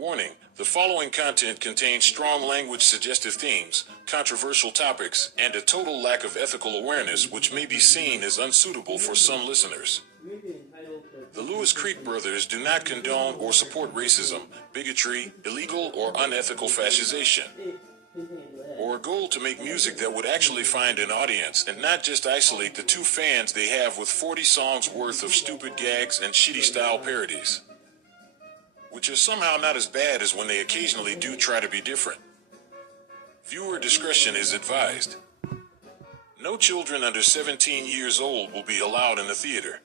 Warning, the following content contains strong language suggestive themes, controversial topics, and a total lack of ethical awareness which may be seen as unsuitable for some listeners. The Lewis Creek brothers do not condone or support racism, bigotry, illegal or unethical fascisation, or a goal to make music that would actually find an audience and not just isolate the 2 fans they have with 40 songs worth of stupid gags and shitty style parodies, which are somehow not as bad as when they occasionally do try to be different. Viewer discretion is advised. No children under 17 years old will be allowed in the theater.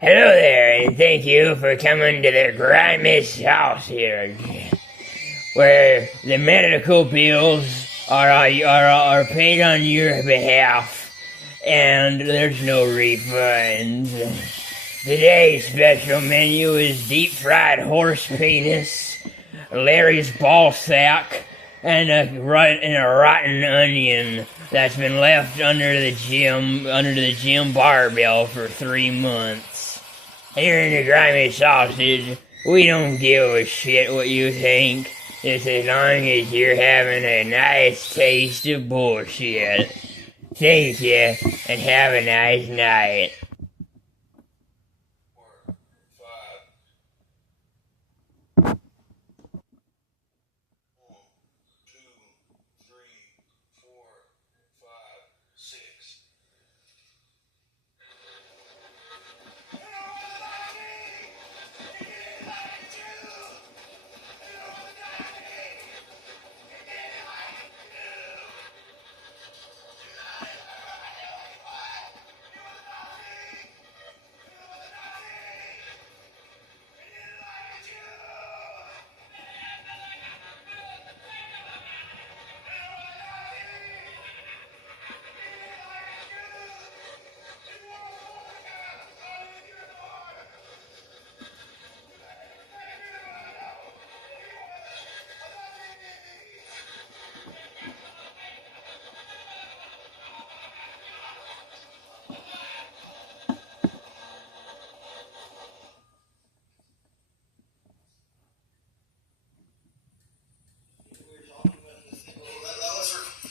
Hello there, and thank you for coming to the grimy sausage, where the medical bills are paid on your behalf, and there's no refunds. Today's special menu is deep-fried horse penis, Larry's ball sack, and a rotten onion that's been left under the gym barbell for 3 months. Here in the grimy sausage, we don't give a shit what you think, just as long as you're having a nice taste of bullshit. Thank you, and have a nice night.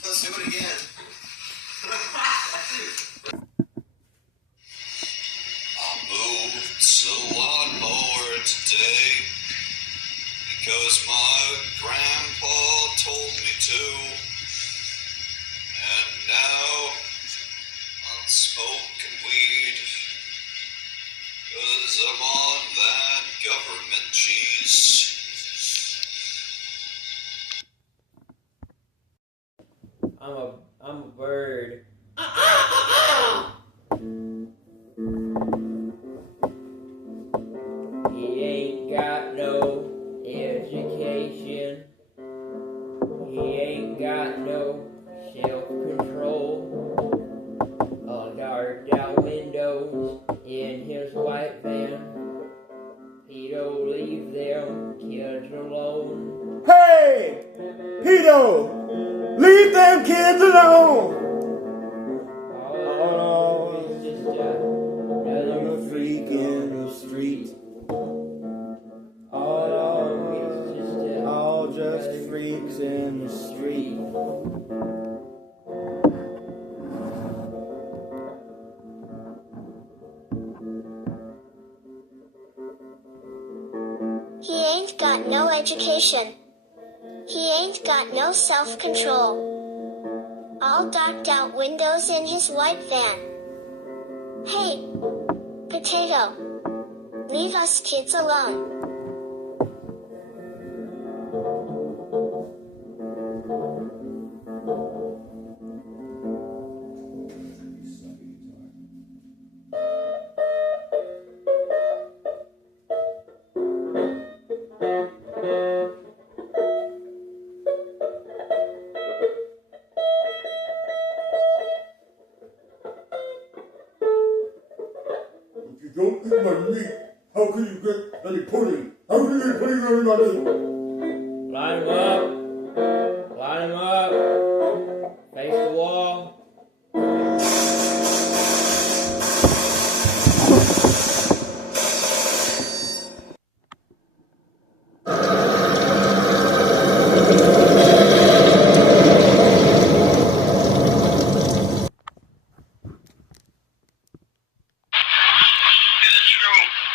Let's do it again. I moved a lot more today because my grandpa told me to. And now I'm smoking weed because I'm on that government cheese. I'm a bird. He ain't got no education. He ain't got no self-control. On dark down windows in his white van. He don't leave them kids alone. Hey! Pedo! Leave them kids alone! Oh, it's just another freak in the street. All just freaks in the street. He ain't got no education. He ain't got no self-control. All darked out windows in his white van. Hey, potato, leave us kids alone. Don't eat my meat. How can you get any pudding? How can you get pudding on my meat? Line him up. Line him up. Face the wall.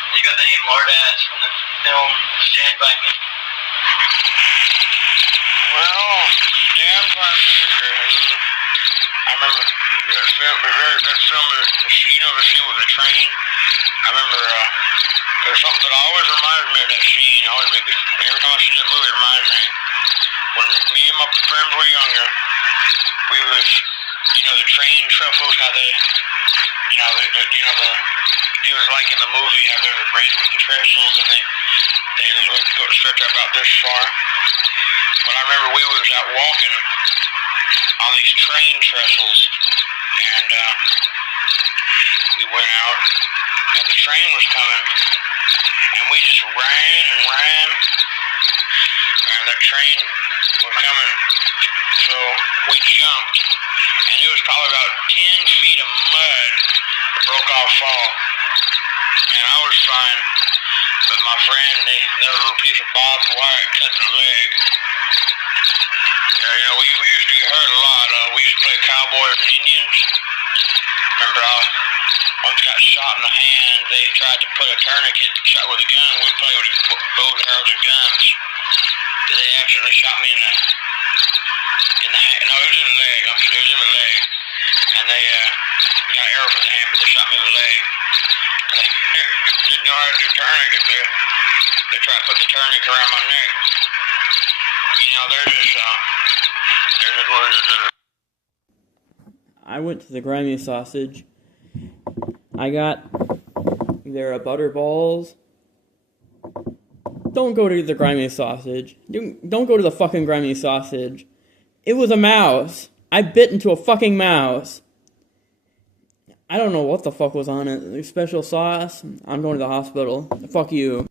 You got the name Lardass from the film Stand By Me? Well, Stand By Me, I remember that film, the scene of the scene with the train. I remember there's something that always reminds me of that scene. Every time I see that movie, it reminds me. When me and my friends were younger, we was, the train shuffles, how they, it was like in the movie how there was a bridge with the trestles and they would go stretch about this far. But I remember we was out walking on these train trestles and we went out and the train was coming and we just ran and ran and that train was coming, so we jumped, and it was probably about 10 feet of mud broke off fall, and I was fine, but my friend, there was a little piece of barbed wire cut the leg. Yeah, you know, we used to get hurt a lot. We used to play cowboys and Indians. Remember, I once got shot in the hand. They tried to put a tourniquet, shot with a gun. We played with bows and arrows and guns. They accidentally shot me in the hand. No, it was in the leg. It was in the leg. And they got an arrow from the hand, but they shot me in the leg. And they didn't know how to do tourniquet. They tried to put the tourniquet around my neck. You know, there's this I went to the grimy sausage. I got either a butterballs. Don't go to the grimy sausage. Don't go to the fucking grimy sausage. It was a mouse. I bit into a fucking mouse. I don't know what the fuck was on it. Special sauce. I'm going to the hospital. Fuck you.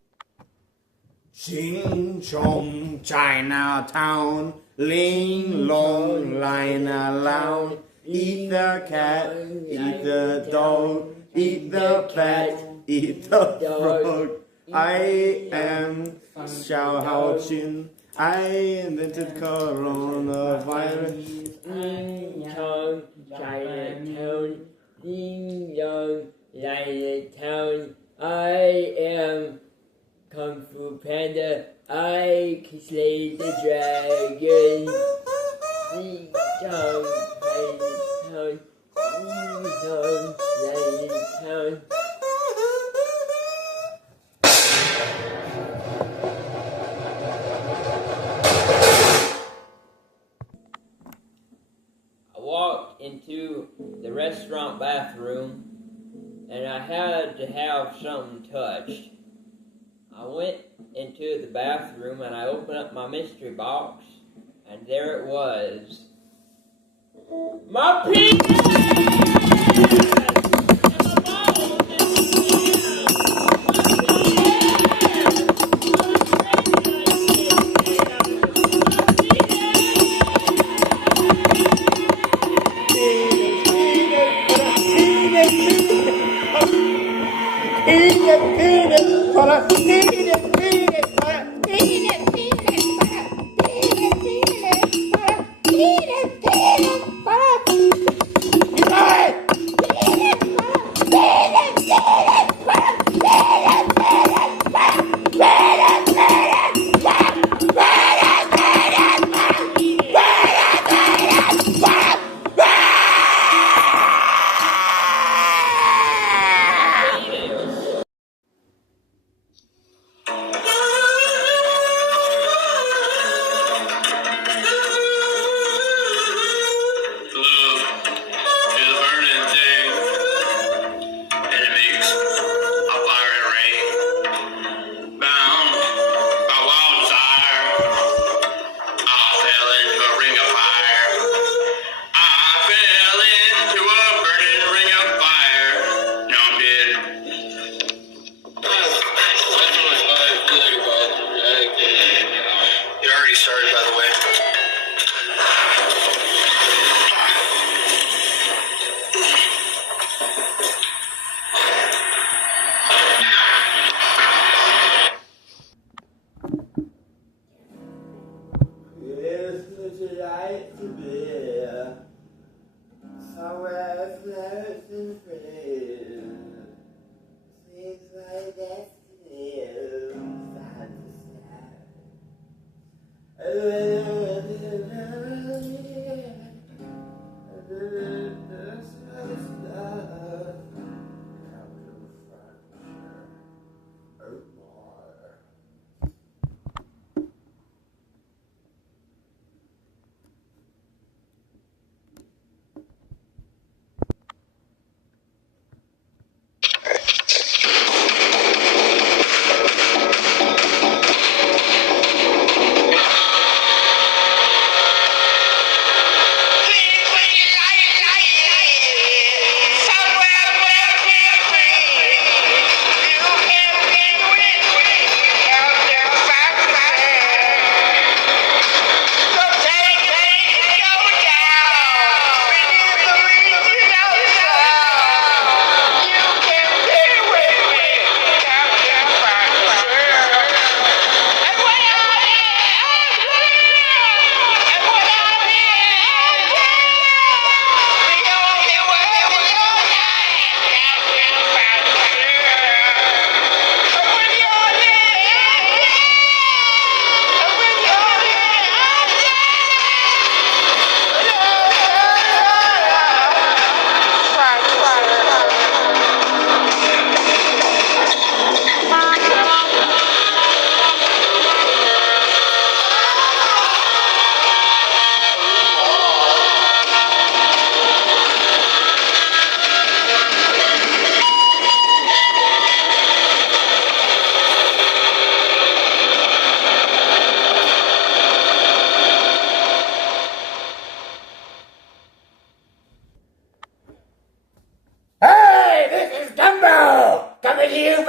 Ching chong Chinatown, ling long line around. Eat the cat, eat the dog, eat the bat, eat the frog. I am Xiao Hao Jun. I invented coronavirus. Ding dong, Chinatown, ding dong, Chinatown. I am Kung Fu Panda. I can slay the dragon. Ding dong, Chinatown, ding dong, Chinatown. I walked into the restaurant bathroom and I had to have something touched. I went into the bathroom and I opened up my mystery box and there it was. My penis!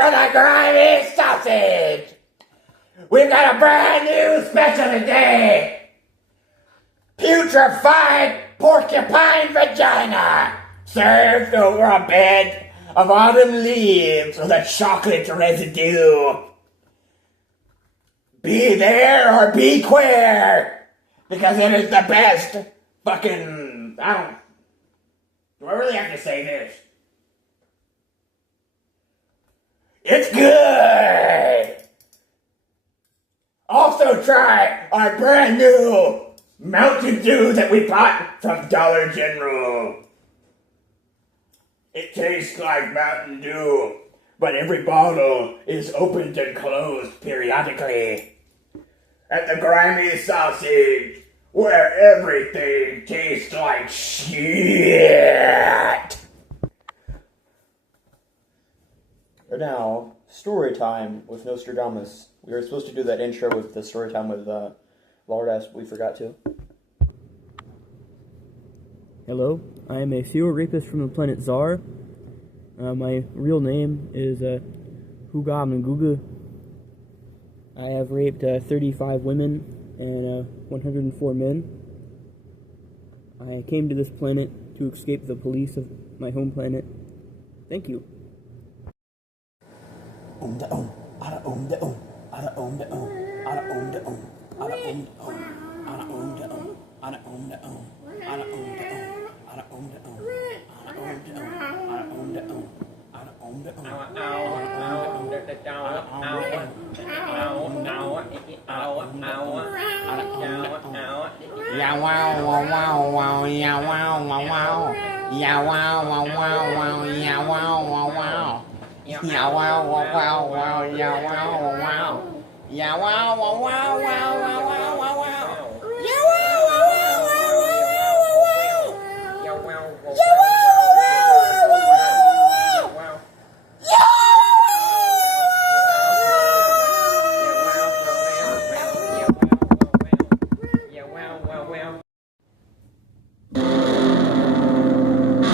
for the grimy sausage! We've got a brand new special today! Putrefied porcupine vagina! Served over a bed of autumn leaves with a chocolate residue. Be there or be queer! Because it is the best fucking... do I really have to say this? It's good! Also try our brand new Mountain Dew that we bought from Dollar General. It tastes like Mountain Dew, but every bottle is opened and closed periodically. At the grimy sausage, where everything tastes like shit. Now, story time with Nostradamus. We were supposed to do that intro with the story time with Lardasses, but we forgot to. Hello, I am a serial rapist from the planet Zar. My real name is Huga Manguga. I have raped 35 women and 104 men. I came to this planet to escape the police of my home planet. Thank you. Yeah, wow, wow, wow, wow, yeah, wow, wow, wow. Yeah, wow, wow, wow, wow, yeah, wow, wow, wow. Yeah, wow, wow, wow, wow, yeah, wow, wow, wow. Yeah, wow, wow, wow, wow, wow, wow, wow, wow. Yeah, wow, wow, wow, wow, wow, wow, wow. Yeah, wow, wow, wow, wow, wow, wow.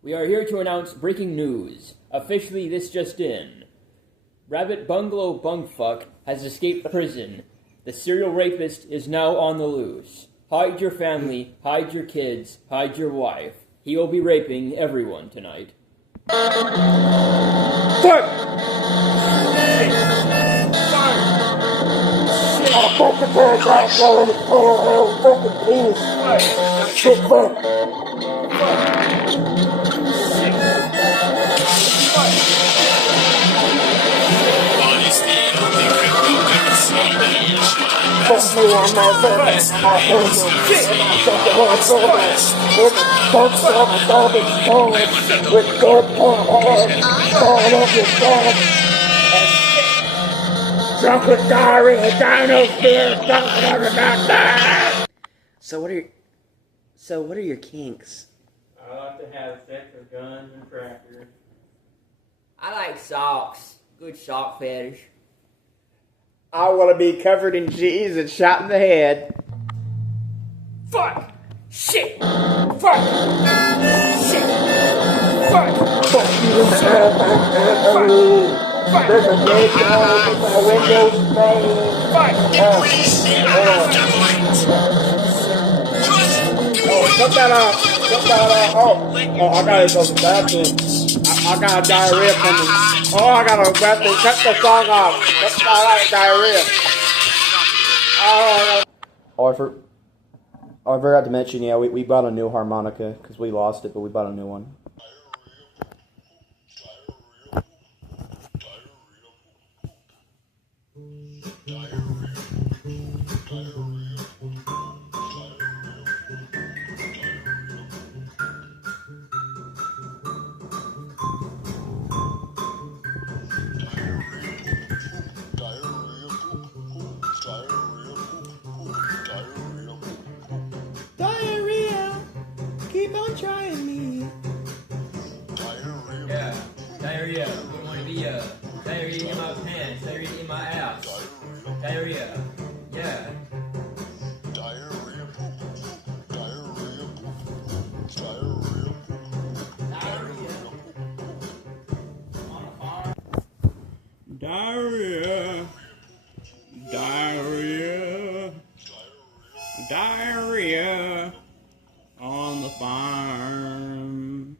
We are here to announce breaking news. Officially, this just in. Rabbit Bungalow Bungfuck has escaped prison. The serial rapist is now on the loose. Hide your family, hide your kids, hide your wife. He will be raping everyone tonight. Fuck! Fucking bad guy, fucking penis. Shit, fuck. Fuck me on my face, my hands on shit, and I shut the whole service. With the bunks of the garbage stones, with good porn hard, fall up your dog. Drunk with diarrhea, dino fear, talking about that. So what are your kinks? I like to have sex with guns and crackers. I like socks. Good sock fetish. I want to be covered in cheese and shot in the head. Fuck! Shit! Fuck! Shit! Fuck! Fuck you in the head! Fuck! There's a dead dog in my window pane. Fuck! Oh, cut that off! Cut that off! Oh, I gotta go to the bathroom. I got diarrhea coming. Oh, I gotta go to the bathroom. Cut the song off. I got diarrhea. Oh, I forgot to mention, yeah, we bought a new harmonica, because we lost it, but we bought a new one. Diarrhea. Keep on trying me. Yeah, diarrhea. Wouldn't want to be diarrhea in my pants, diarrhea in my ass. Diarrhea. Yeah. Diarrhea. Diarrhea. Diarrhea on the farm.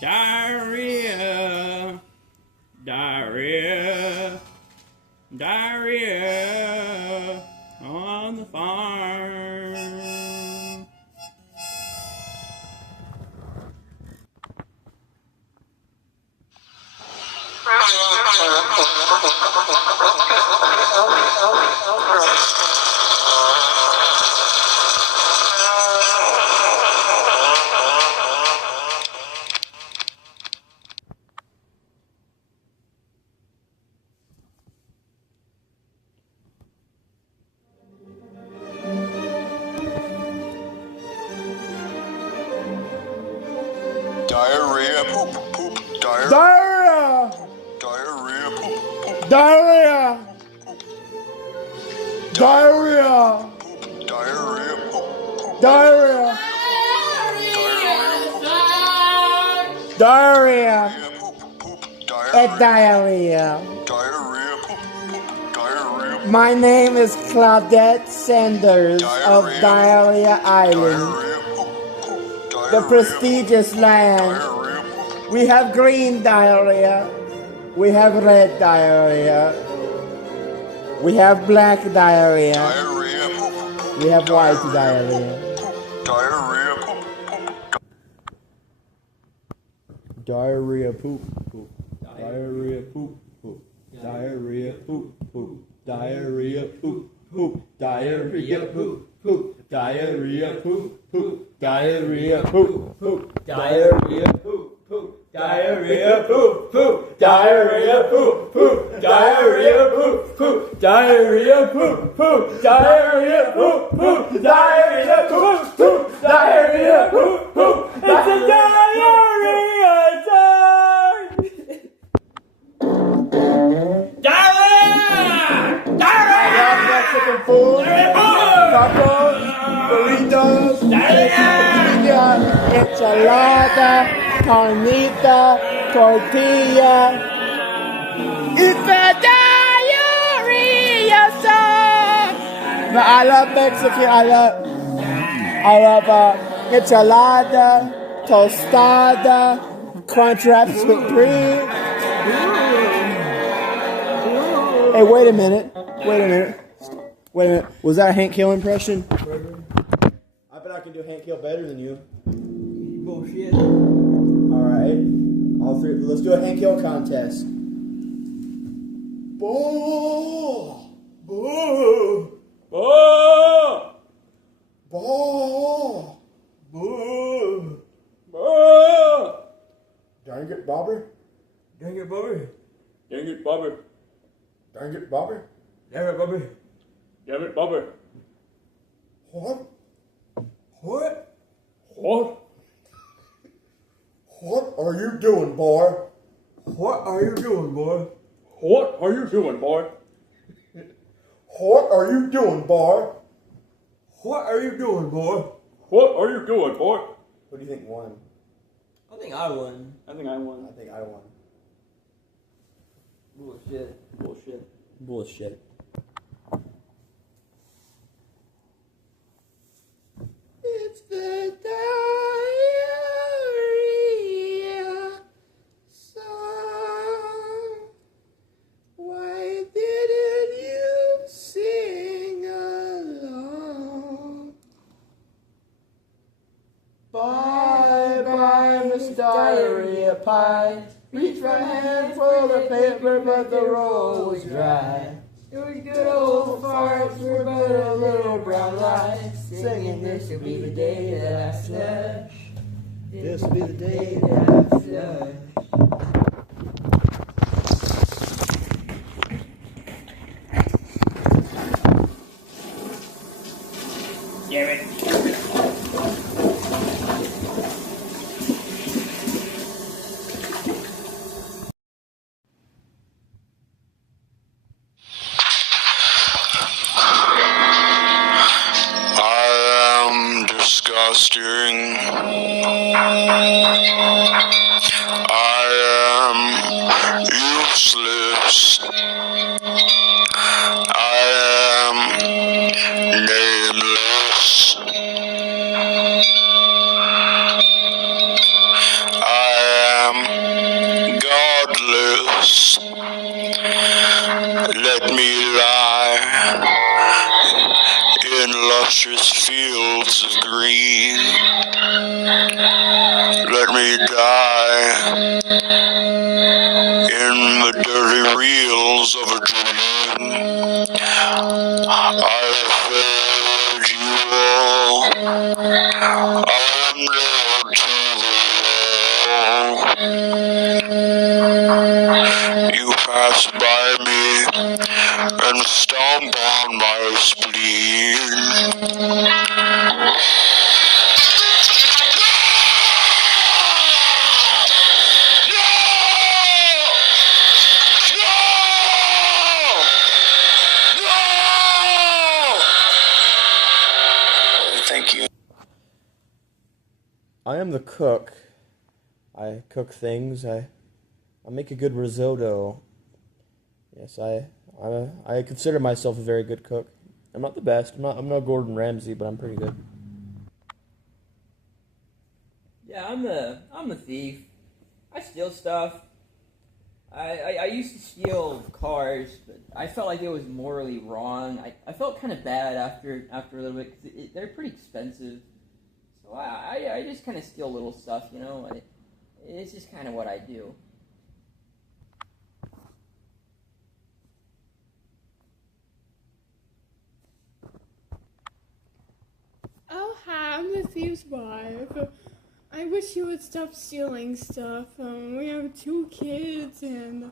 Diarrhea. Diarrhea. Diarrhea on the farm. Diarrhea, poop, poop, diarrhea. Diarrhea. Diarrhea, poop, poop, Diarrhea. Diarrhea. diarrhea, poop, poop, Diarrhea. Diarrhea. poop, poop, At diarrhea. diarrhea, poop, poop, diarrhea, My name is Claudette Sanders of Diarrhea Island, diarrhea, poop, poop, the diarrhea, prestigious land. diarrhea, poop, We have green diarrhea. We have red diarrhea. We have black diarrhea. diarrhea, poop, poop, We have white diarrhea. diarrhea, poop, poop, Diarrhea poop poop. Diarrhea poop poop. Diarrhea poop poop. Diarrhea poop poop. Diarrhea poop poop. Diarrhea poop poop. Diarrhea poop poop. Diarrhea poop poop. Diarrhea poop poop. Diarrhea poop poop. Diarrhea poop poop. Diarrhea poop poop. Diarrhea poop poop. Diarrhea poop poop. Diarrhea poop poop. It's a diarrhea time. Mexican food, tacos, burritos, quesadilla, enchilada, carnita, tortilla. It's a diarrhea song. But I love Mexican. I love enchilada, tostada, Crunchwrap Supreme. Hey, wait a minute. Was that a Hank Hill impression? I bet I can do Hank Hill better than you. Bullshit. Alright. All three. Let's do a Hank Hill contest. Ball! Ball! Ball! Ball! Ball! Ball! Dang it, Bobber. Dang it, Bobber. Dang it, Bobber. Dang it, Bobber. Damn it, Bobber. Damn it, Bobber. What? What? What? What are you doing, boy? What are you doing, boy? What are you doing, boy? What are you doing, boy? What are you doing, boy? What are you doing, boy? Who do you think won? I think I won. I think I won. Bullshit. Bullshit. It's the diarrhea song. Why didn't you sing along? Bye bye, Miss Diarrhea Pie. Reach for a handful of paper, but the roll was dry. Those good old farts were but a little brown lights, singing this will be the day that I slush. This will be the day that I slush. Damn it. I am disgusting. I am useless. I am nameless. I am godless. Let me lie in luscious fields of green. Let me die in the dirty reels of a dream. I have failed you all. I am nailed to the wall. You pass by me and stomp on my spleen. Thank you. I am the cook. I cook things. I make a good risotto. Yes, I consider myself a very good cook. I'm not the best. I'm not Gordon Ramsay, but I'm pretty good. Yeah, I'm a thief. I steal stuff. I used to steal cars, but I felt like it was morally wrong. I felt kind of bad after a little bit, because they're pretty expensive. So I just kind of steal little stuff, you know. It's just kind of what I do. Oh, hi, I'm the thief's wife. I wish you would stop stealing stuff. We have 2 kids, and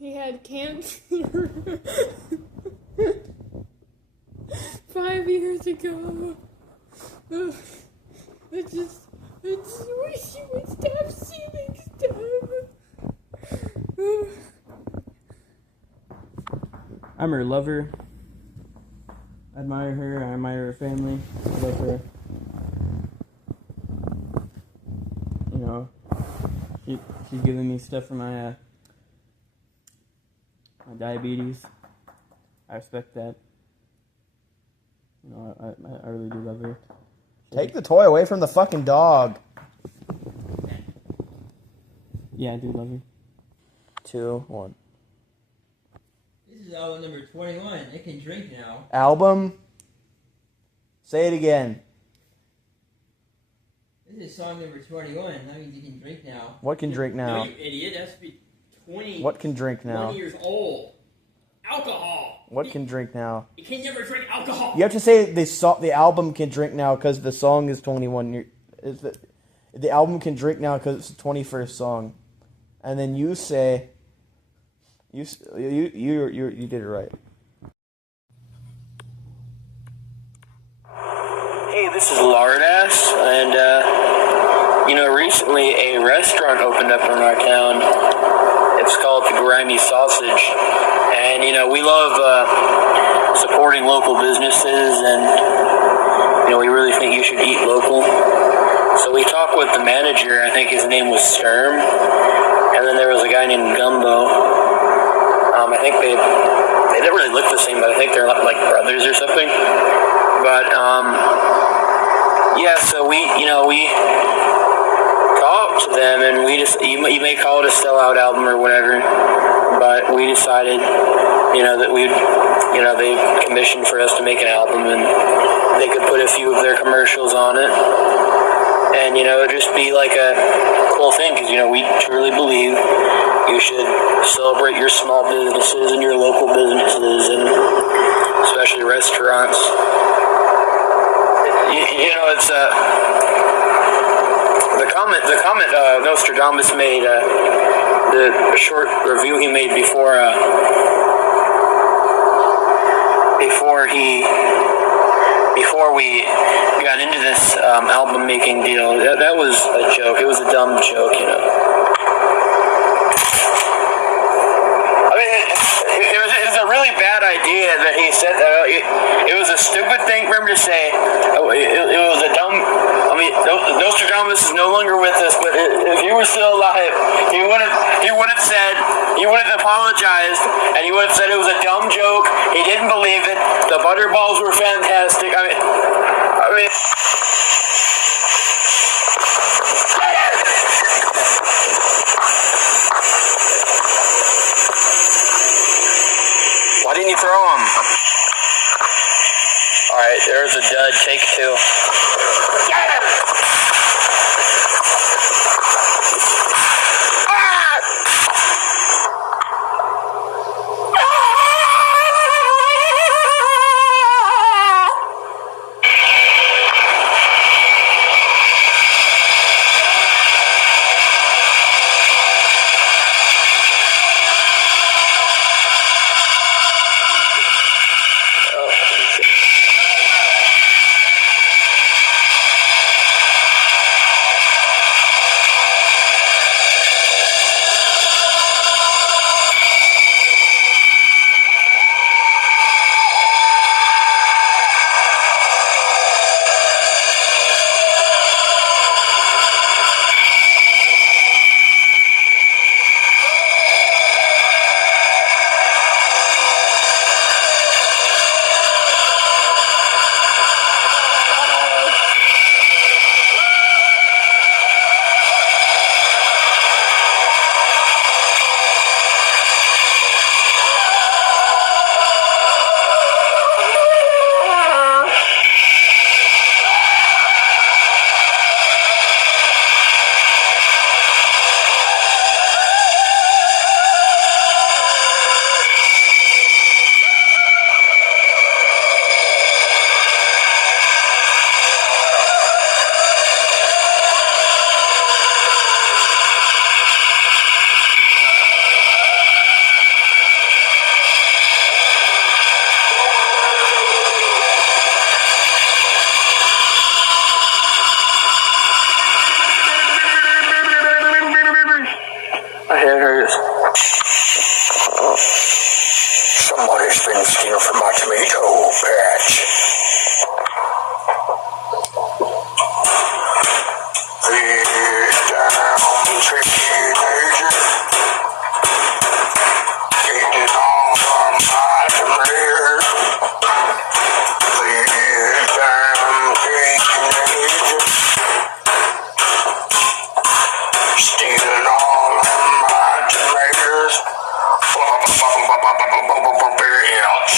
he had cancer 5 years ago. I just wish you would stop stealing stuff. I'm her lover. I admire her. I admire her family. I love her. You know, she's giving me stuff for my diabetes. I respect that. You know, I really do love her. Take the toy away from the fucking dog. Yeah, I do love her. 2, 1. This is album number 21. It can drink now. Album. Say it again. This is song number 21. That means you can drink now. What can drink now? No, you idiot. That has to be 20. What can drink now? 20 years old. Alcohol. What can drink now? You can never drink alcohol. You have to say the album can drink now because the song is 21. The album can drink now because it's the 21st song, and then you say you did it right. Hey, this is Lardass, and recently a restaurant opened up in our town. It's called the Grimy Sausage, and we love supporting local businesses, and we really think you should eat local. So we talked with the manager. I think his name was Sturm, and then there was a guy named Gumbo. I think they didn't really look the same, but I think they're like brothers or something. But so we talked to them, and we just you may call it a sellout album or whatever, but we decided that we'd they commissioned for us to make an album, and they could put a few of their commercials on it, and it'd just be like a cool thing, because we truly believe You should celebrate your small businesses and your local businesses, and especially restaurants. You know, it's the comment Nostradamus made, the short review he made before we got into this album making deal. That was a joke. It was a dumb joke, you know. I mean, it was a really bad idea that he said that. It was a stupid thing for him to say. It was a dumb. I mean, Nostradamus is no longer with us, but if he were still alive, he would have said, he would have apologized, and he would have said it was a dumb joke. He didn't believe it. The butterballs were fantastic. I mean. Why didn't you throw him? Alright, there's a dud. Take two. Somebody's been stealing from my tomato patch. This down teenager, getting all from my tomatoes. This down teenager, stealing all of my tomatoes. Bitch.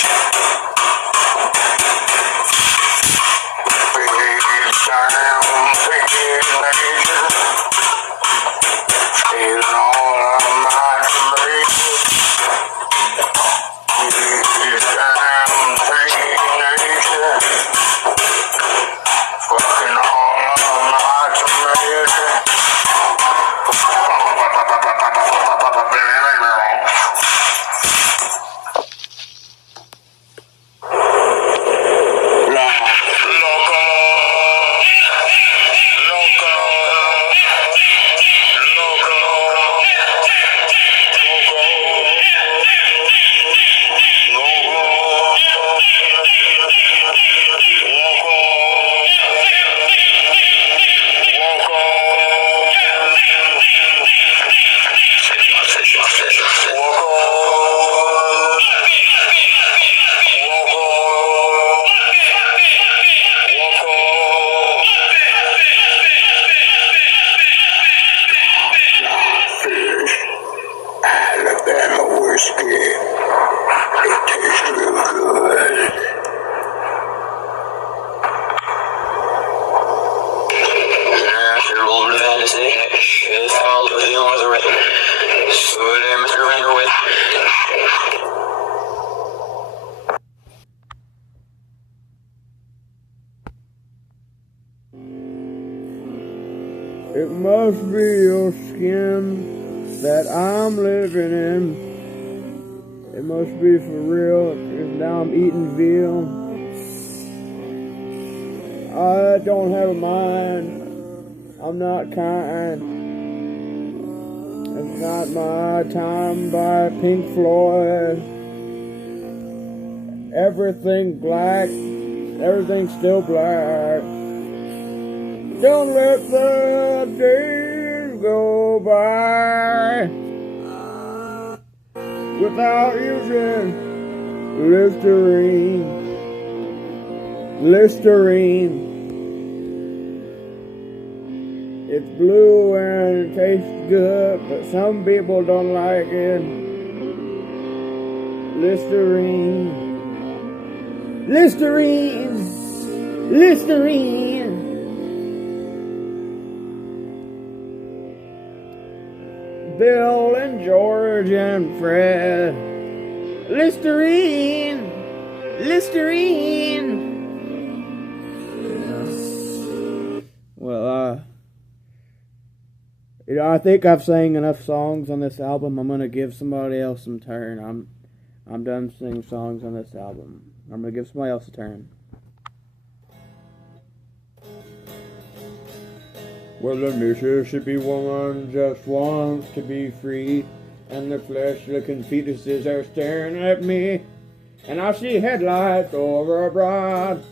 must be your skin that I'm living in. It must be for real, 'cause now I'm eating veal. I don't have a mind, I'm not kind. It's not my time by Pink Floyd. Everything black, everything's still black. Don't let the days go by without using Listerine. Listerine. It's blue and it tastes good, but some people don't like it. Listerine. Listerine. Listerine. Bill and George and Fred. Listerine. Listerine. Well, I think I've sang enough songs on this album. I'm gonna give somebody else some turn. I'm done singing songs on this album. I'm gonna give somebody else a turn. Well, the Mississippi woman just wants to be free, and the flesh-looking fetuses are staring at me, and I see headlights over a broad.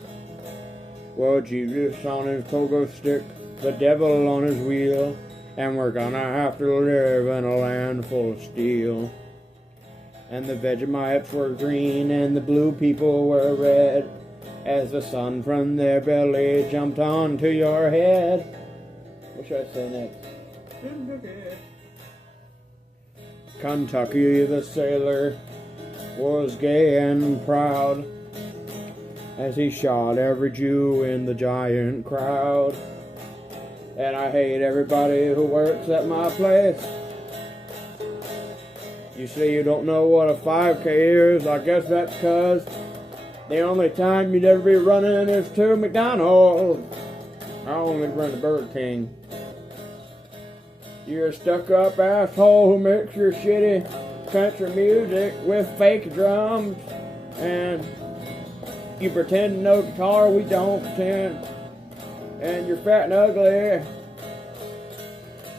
Well, Jesus on his pogo stick, the devil on his wheel, and we're gonna have to live in a land full of steel. And the Vegemites were green, and the blue people were red, as the sun from their belly jumped onto your head. What should I say next? Kentucky the sailor was gay and proud, as he shot every Jew in the giant crowd. And I hate everybody who works at my place. You say you don't know what a 5K is. I guess that's 'cause the only time you'd ever be running is to McDonald's. I only run to Burger King. You're a stuck-up asshole who makes your shitty country music with fake drums, and you pretend to know guitar, we don't pretend. And you're fat and ugly.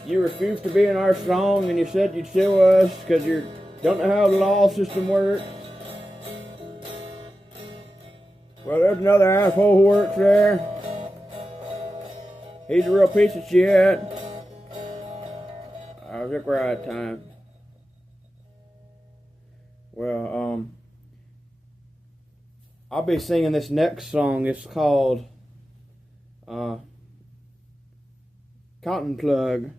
You refused to be in our song, and you said you'd sue us because you don't know how the law system works. Well, there's another asshole who works there. He's a real piece of shit. I think we're out of time. Well, I'll be singing this next song. It's called Cotton Plug.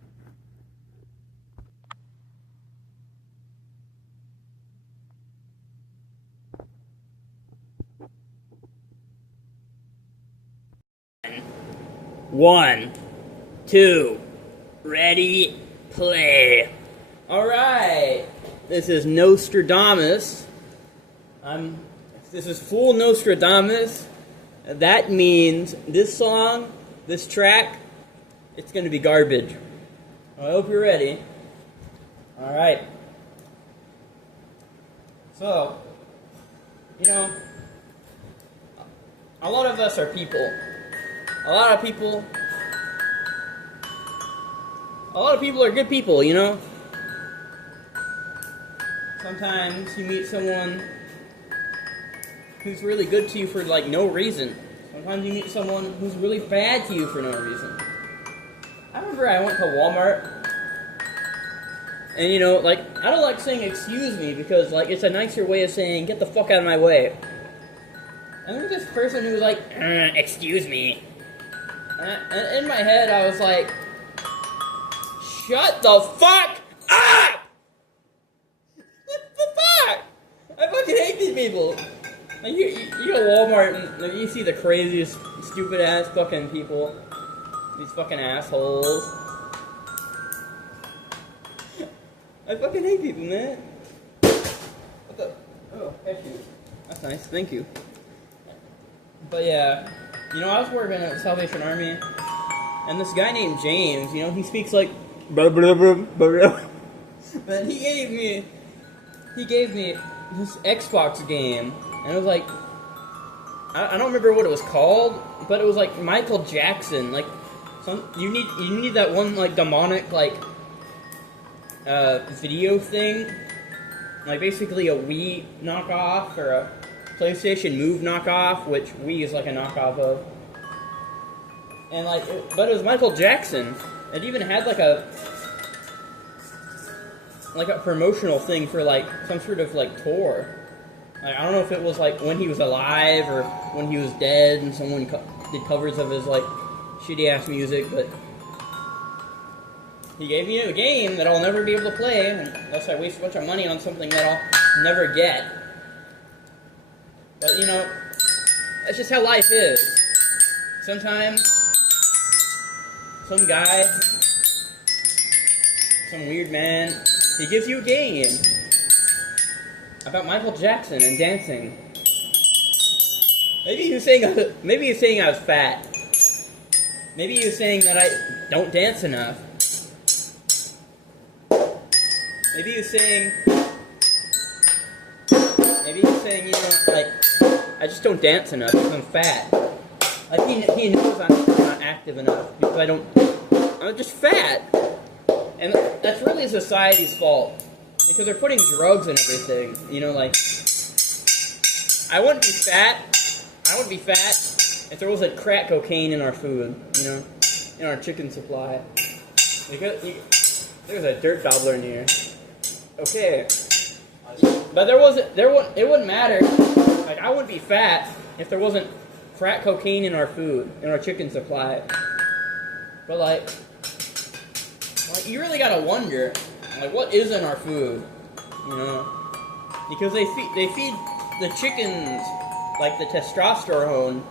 One, two, ready, play. Alright, this is Nostradamus. This is full Nostradamus. That means this song, this track, it's gonna be garbage. I hope you're ready. Alright. So, you know, a lot of us are people. A lot of people are good people, you know? Sometimes you meet someone who's really good to you for, like, no reason. Sometimes you meet someone who's really bad to you for no reason. I remember I went to Walmart, and, you know, like, I don't like saying excuse me because, like, it's a nicer way of saying get the fuck out of my way. And there was this person who was like, excuse me. And in my head, I was like, shut the fuck up! What the fuck? I fucking hate these people. Like, you go to Walmart and like, you see the craziest, stupid ass fucking people. These fucking assholes. I fucking hate people, man. What the? Oh, thank you. That's nice, thank you. But yeah, you know, I was working at the Salvation Army, And this guy named James, you know, he speaks like blah, blah, blah, blah. But he gave me this Xbox game, and it was like, I don't remember what it was called, but it was like Michael Jackson, like you need that one like demonic like video thing, like basically a Wii knockoff or a PlayStation Move knockoff, which Wii is like a knockoff of. And like, but it was Michael Jackson. It even had like a promotional thing for like some sort of like tour. Like, I don't know if it was like when he was alive or when he was dead, and someone did covers of his like shitty ass music. But he gave me a game that I'll never be able to play unless I waste a bunch of money on something that I'll never get. But you know, that's just how life is. Sometimes some guy, some weird man, he gives you a game about Michael Jackson and dancing. Maybe he was saying I was fat. Maybe he was saying that I don't dance enough. Maybe he was saying, you know, like, I just don't dance enough because I'm fat. Like, he knows I'm not active enough because I'm just fat. And that's really society's fault. Because they're putting drugs in everything. You know, like, I wouldn't be fat if there wasn't crack cocaine in our food, you know, in our chicken supply. There's a dirt gobbler in here. Okay. But it wouldn't matter. Like, I wouldn't be fat if there wasn't crack cocaine in our food, in our chicken supply. But like you really gotta wonder, like, what is in our food, you know? Because they feed the chickens like the testosterone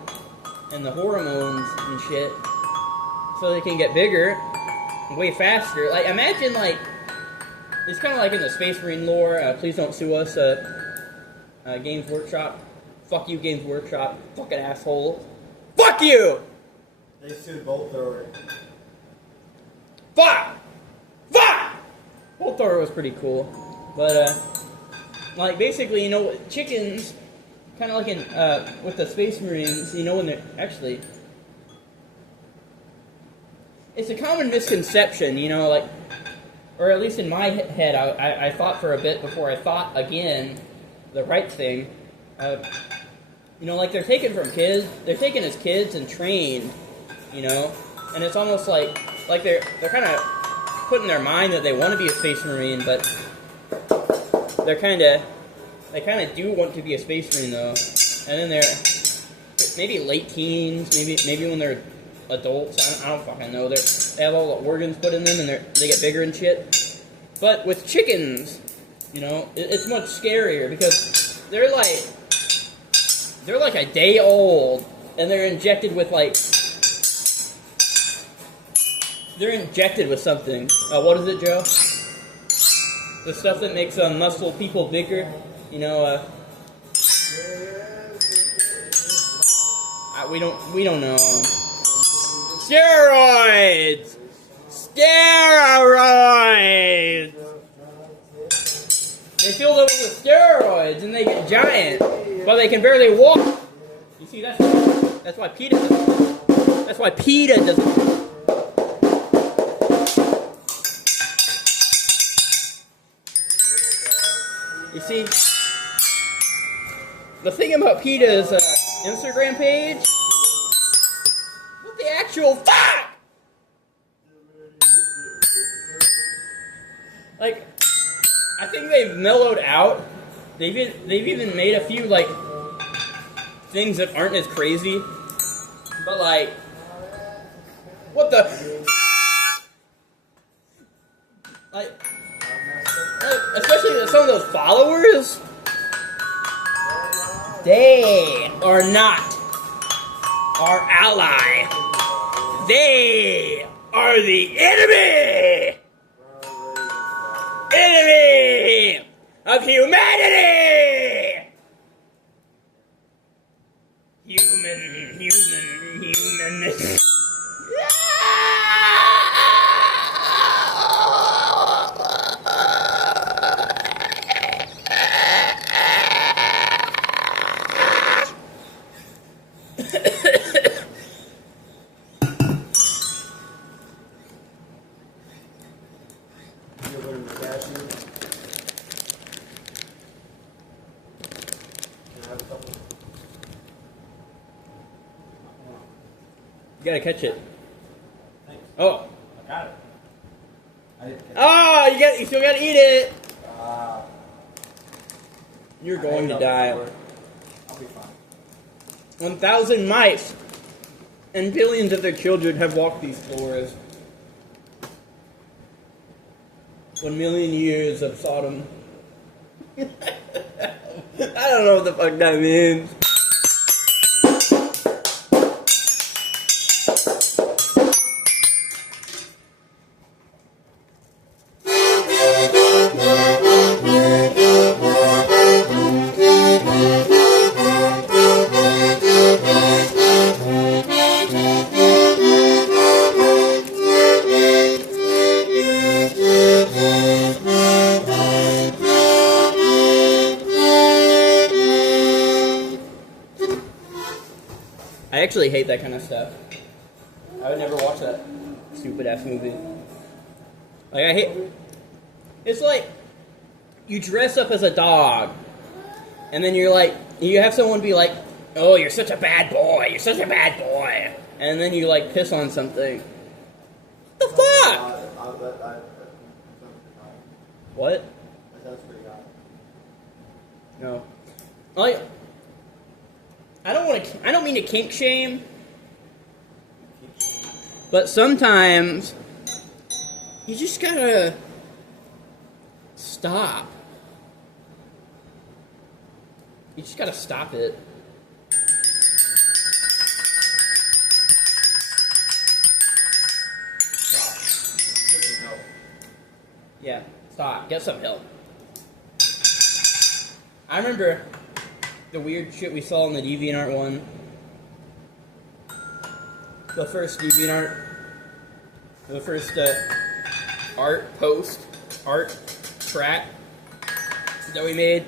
and the hormones and shit, so they can get bigger, way faster. Like, imagine, like, it's kind of like in the Space Marine lore. Please don't sue us, Games Workshop. Fuck you, Games Workshop. Fucking asshole. Fuck you! They sued Bolt Thrower. Fuck! Bolt Thrower was pretty cool. But, like, basically, you know, chickens, kind of like in, with the Space Marines, you know, when they're, actually, it's a common misconception, you know, like, or at least in my head, I thought for a bit before I thought again the right thing. You know, like, they're taken as kids and trained, you know, and it's almost like they're kind of put in their mind that they want to be a Space Marine, but they kind of do want to be a Space Marine, though. And then they're maybe late teens, maybe when they're adults. I don't fucking know. They have all the organs put in them, and they get bigger and shit. But with chickens, you know, it's much scarier because they're like a day old, and they're injected with something. What is it, Joe? The stuff that makes muscle people bigger. You know, we don't know. Steroids! They fill them with steroids and they get giant, but they can barely walk. You see, that's why PETA doesn't. That's why PETA doesn't. You see, the thing about PETA's Instagram page, what the actual fuck? Like, I think they've mellowed out. They've even made a few, like, things that aren't as crazy. But, like, what the? Like, especially some of those followers, they are not our ally. They are the enemy! Enemy of humanity! Human. You gotta catch it. Thanks. Oh. I got it. I didn't catch Oh, you still gotta eat it. You're I going ate to it die. before. I'll be fine. 1,000 mice and billions of their children have walked these floors. 1 million years of Sodom. I don't know what the fuck that means. I actually hate that kind of stuff. I would never watch that stupid ass movie. Like, I hate. It's like you dress up as a dog, and then you're like, you have someone be like, "Oh, you're such a bad boy. You're such a bad boy," and then you like piss on something. What the fuck? What? That sounds pretty odd. No. Like, I don't mean to kink shame, but sometimes you just gotta stop. You just gotta stop it. Yeah, stop. Get some help. I remember the weird shit we saw in the DeviantArt one. The first DeviantArt. The first art track that we made.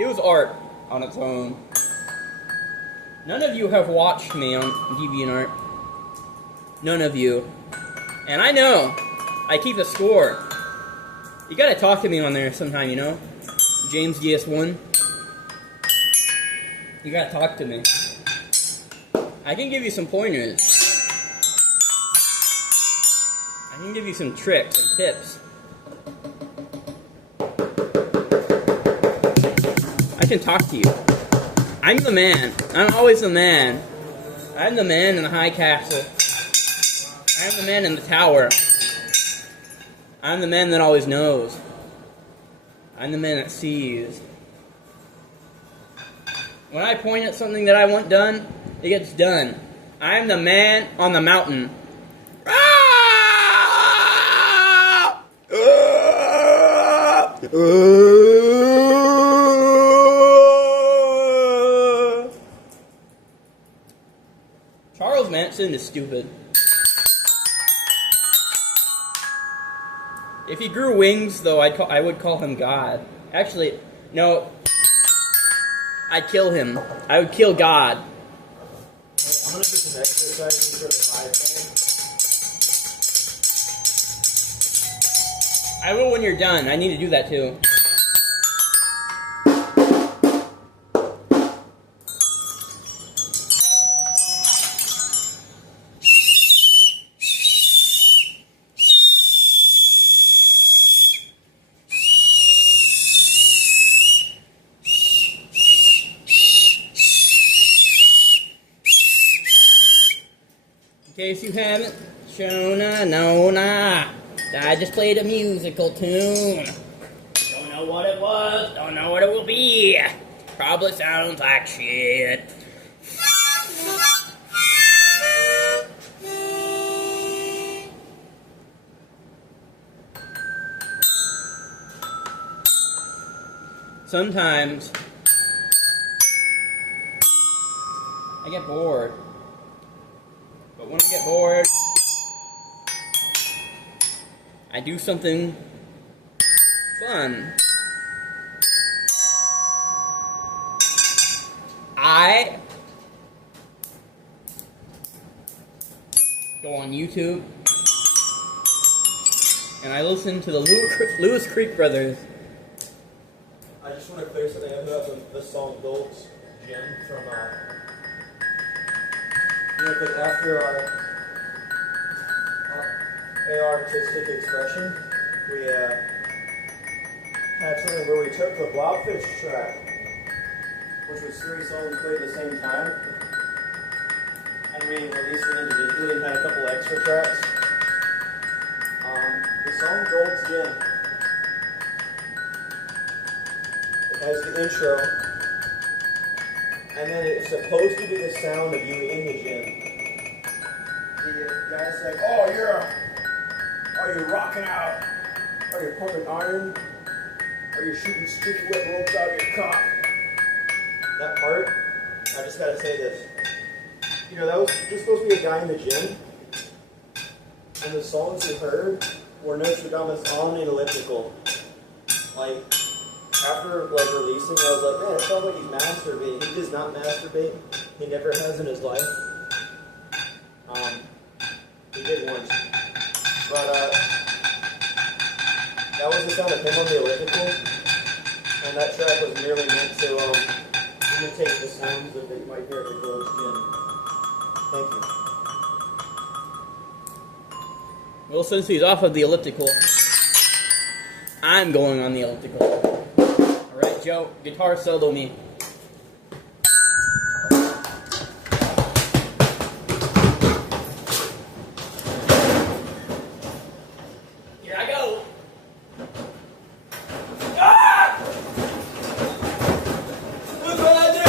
It was art on its own. None of you have watched me on DeviantArt. None of you. And I know. I keep a score. You gotta talk to me on there sometime, you know? James DS1. You gotta talk to me. I can give you some pointers. I can give you some tricks and tips. I can talk to you. I'm the man. I'm always the man. I'm the man in the high castle. I'm the man in the tower. I'm the man that always knows. I'm the man that sees. When I point at something that I want done, it gets done. I'm the man on the mountain. Charles Manson is stupid. If he grew wings, though, I would call him God. Actually, no. I'd kill him. I would kill God. I'm gonna do some exercise and go to 5. I will when you're done. I need to do that too. In case you haven't known, I just played a musical tune. Don't know what it was, don't know what it will be. Probably sounds like shit. Sometimes I get bored. But when I get bored, I do something fun. I go on YouTube and I listen to the Lewis Creek Brothers. I just want to clear something up about the song Dolt's Gem from You know, because after our artistic expression, we had something where we took the Blobfish track, which was 3 songs played at the same time, and we released them individually and had a couple extra tracks. The song Gold's Gym, it has the intro, and then it's supposed to be the sound of you in the gym. The guy's like, oh, are you rocking out? Are you pumping iron? Are you shooting sticky wet ropes out of your cock? That part, I just gotta say this. You know, this was supposed to be a guy in the gym, and the songs you heard were Nostradamus on an elliptical. Like, after releasing, I was like, man, it sounds like he's masturbating. He does not masturbate. He never has in his life. He did once. But, that was the sound of him on the elliptical, and that track was merely meant to imitate the sounds that you might hear at the Gold's Gym. Thank you. Well, since he's off of the elliptical, I'm going on the elliptical. Alright, Joe, guitar solo me. Here I go! Ah! Look what I did!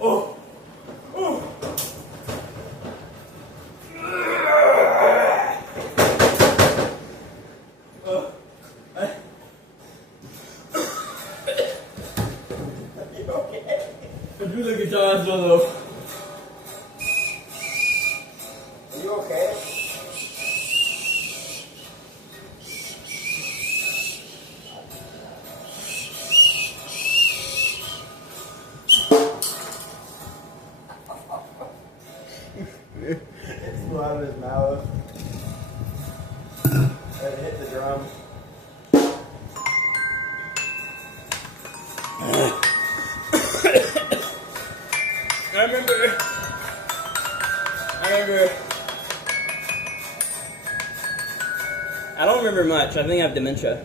Oh! Oh! Do the guitar solo. Are you okay? It flew out of his mouth. And it hit the drum. I remember. I don't remember much. I think I have dementia.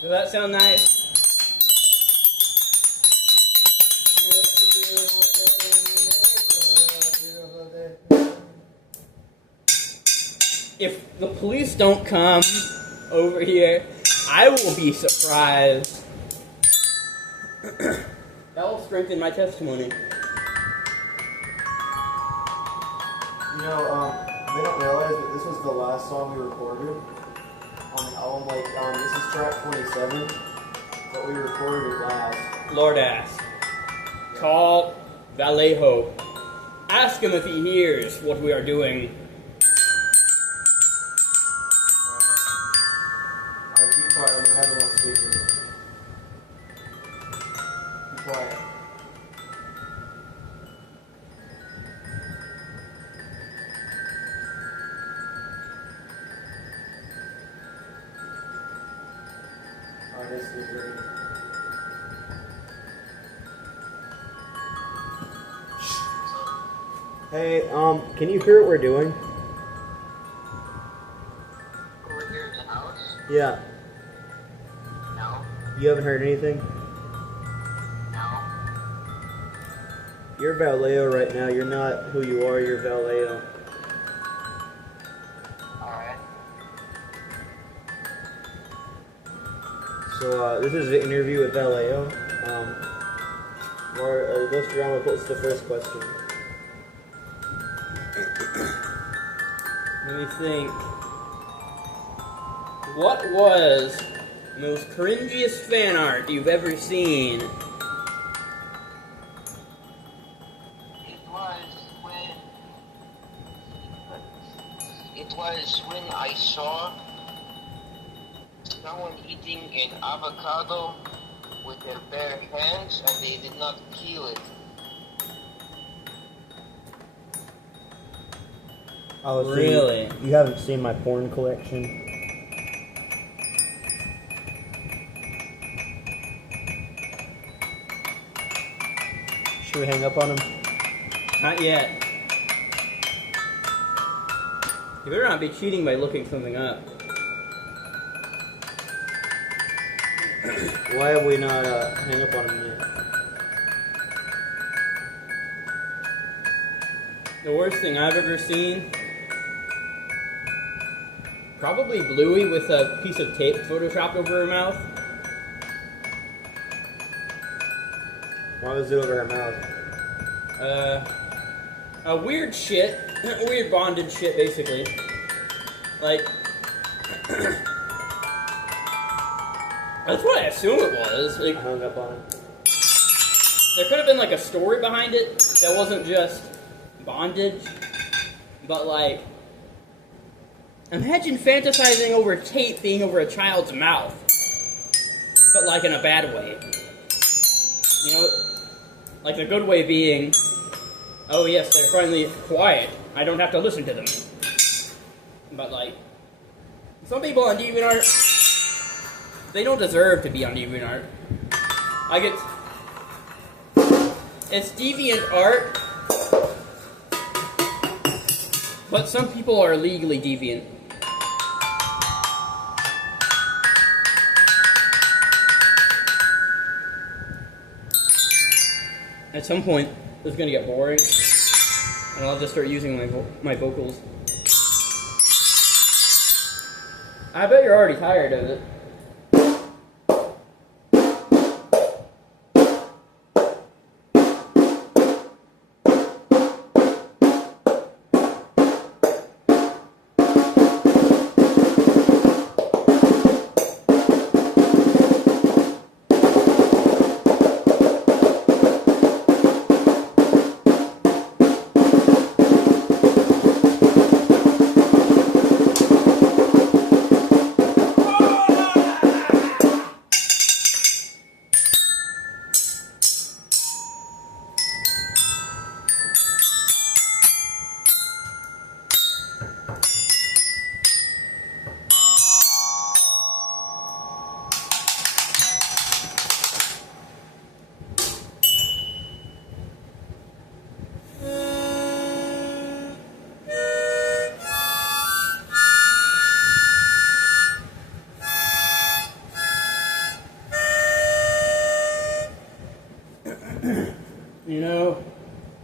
Does that sound nice? If the police don't come over here, I will be surprised. That will strengthen my testimony. You know, they don't realize that this was the last song we recorded on the album. Like, this is track 27, but we recorded it last. Lardass. Call Vallejo. Ask him if he hears what we are doing. Alright, keep quiet. I'm gonna have it on speaker. Keep quiet. Alright, this is great. Hey, can you hear what we're doing? Over here in the house? Yeah. No. You haven't heard anything? No. You're Vallejo right now. You're not who you are. You're Vallejo. Alright. So, this is the interview with Vallejo. Where Nostradamus puts the first question. Let me think. What was the most cringiest fan art you've ever seen? It was when I saw someone eating an avocado with their bare hands and they did not peel it. Oh, so Really? You haven't seen my porn collection? Should we hang up on him? Not yet. You better not be cheating by looking something up. Why have we not hang up on him yet? The worst thing I've ever seen, probably Bluey with a piece of tape photoshopped over her mouth. Why was it over her mouth? A weird shit, weird bondage shit, basically. Like, that's what I assume it was. Like, Hung up on him. there could have been like a story behind it that wasn't just bondage, but like, imagine fantasizing over tape being over a child's mouth, but like in a bad way. You know, like the good way being, oh yes, they're finally quiet, I don't have to listen to them. But like, some people on DeviantArt, they don't deserve to be on DeviantArt. Like it's DeviantArt, but some people are legally deviant. At some point, it's gonna get boring, and I'll just start using my vocals. I bet you're already tired of it.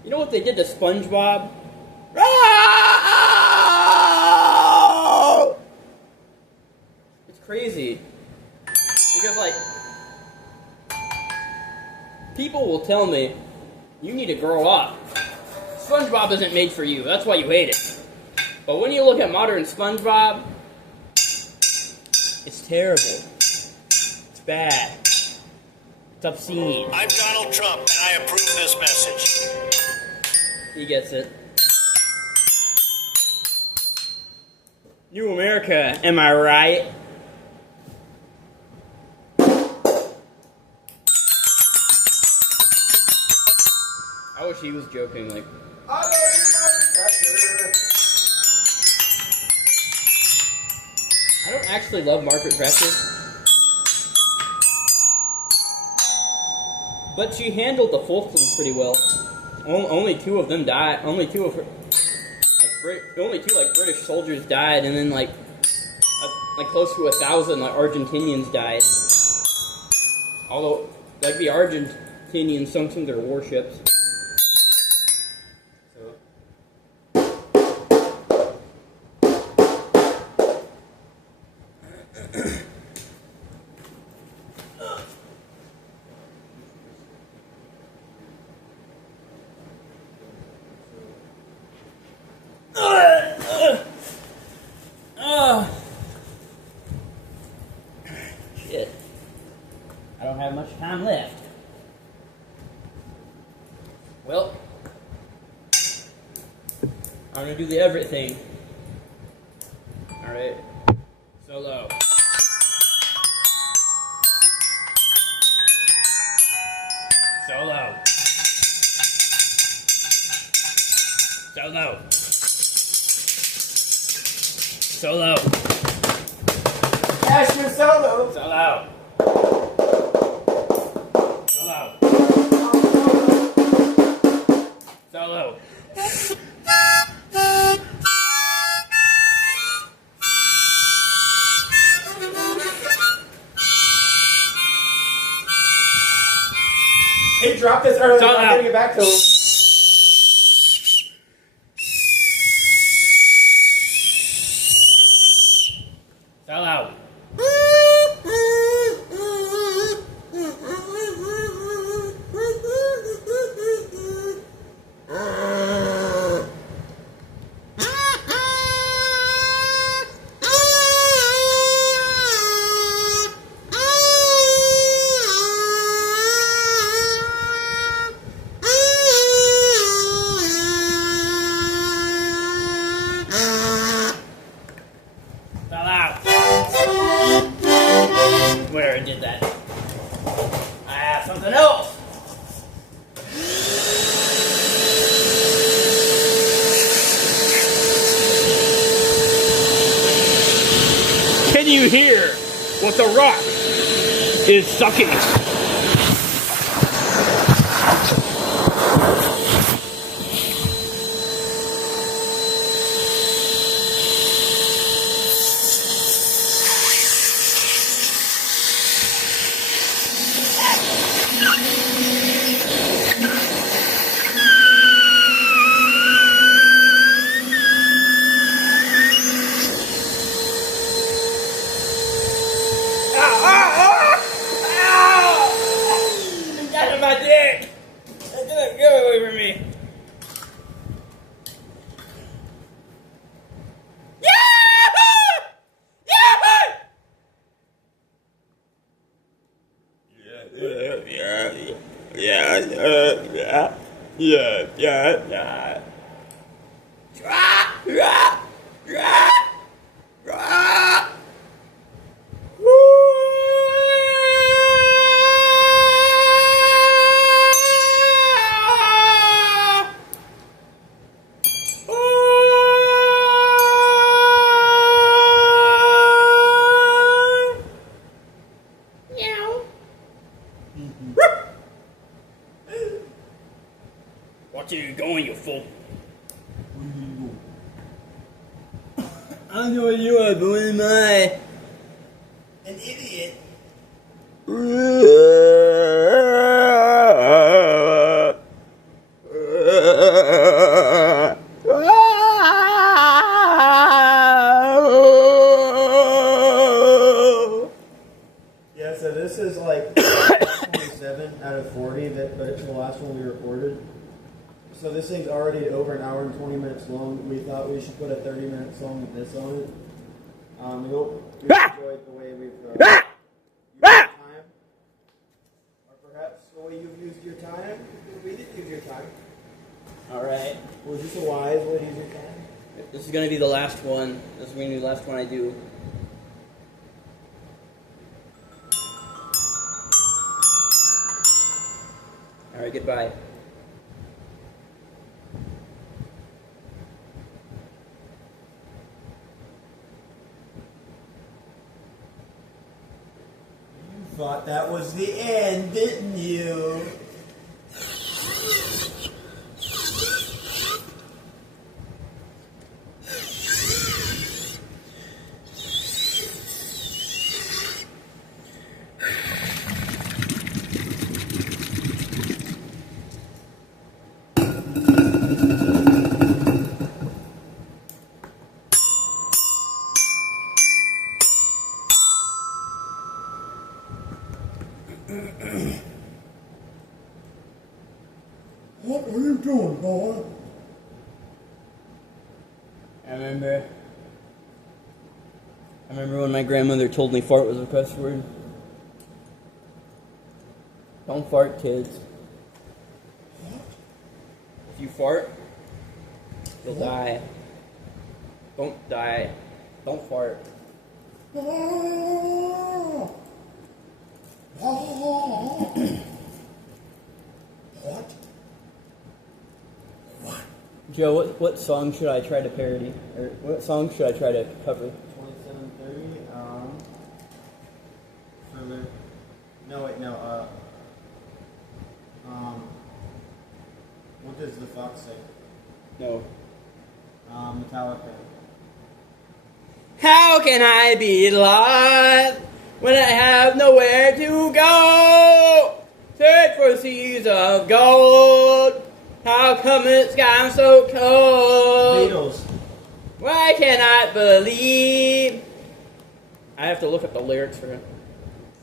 You know what they did to SpongeBob? It's crazy. Because, like, people will tell me, you need to grow up. SpongeBob isn't made for you, that's why you hate it. But when you look at modern SpongeBob, it's terrible. It's bad. It's obscene. I'm Donald Trump, and I approve this message. He gets it. New America, am I right? I wish he was joking, like... I don't actually love Margaret Thatcher. But she handled the Fultons pretty well. Only two of them died. Only two of her... only two, like, British soldiers died, and then, like close to 1,000, like, Argentinians died. Although, like, the Argentinians sunk some of their warships. Shit. I don't have much time left. Well, I'm gonna do the everything. Alright. Solo. Solo. Solo. Solo. Cashman solo. Solo. Solo. Solo. He dropped this early. Solo. I'm getting it back to him. Solo. Where I did that? I have something else. Can you hear what the rock is sucking? My dick! Go away from me. Watch where you're going, you fool. I know what you are doing, my. An idiot. Yeah, so this is like 27 out of 40, but it's the last one we recorded. So this thing's already over an hour and 20 minutes long. We thought we should put a 30-minute song of this on it. We hope you enjoyed the way we've used your time. Or perhaps the way you've used your time. We did use your time. Alright. Was this a wise way to use your time? This is gonna be the last one. This is gonna be the last one I do. Alright, goodbye. Thought that was the end, didn't you? What are you doing, boy? I remember when my grandmother told me fart was a cuss word. Don't fart, kids. If you fart, you'll die. Don't die. Don't fart. What? Joe, what song should I try to parody? Or what song should I try to cover? 2730. Further. No, wait, no. What does the fox say? No. Metallica. How can I be lost when I have nowhere to go? Search for seas of gold. How come it's gotten so cold? Beatles. Why can't I believe? I have to look up the lyrics for it.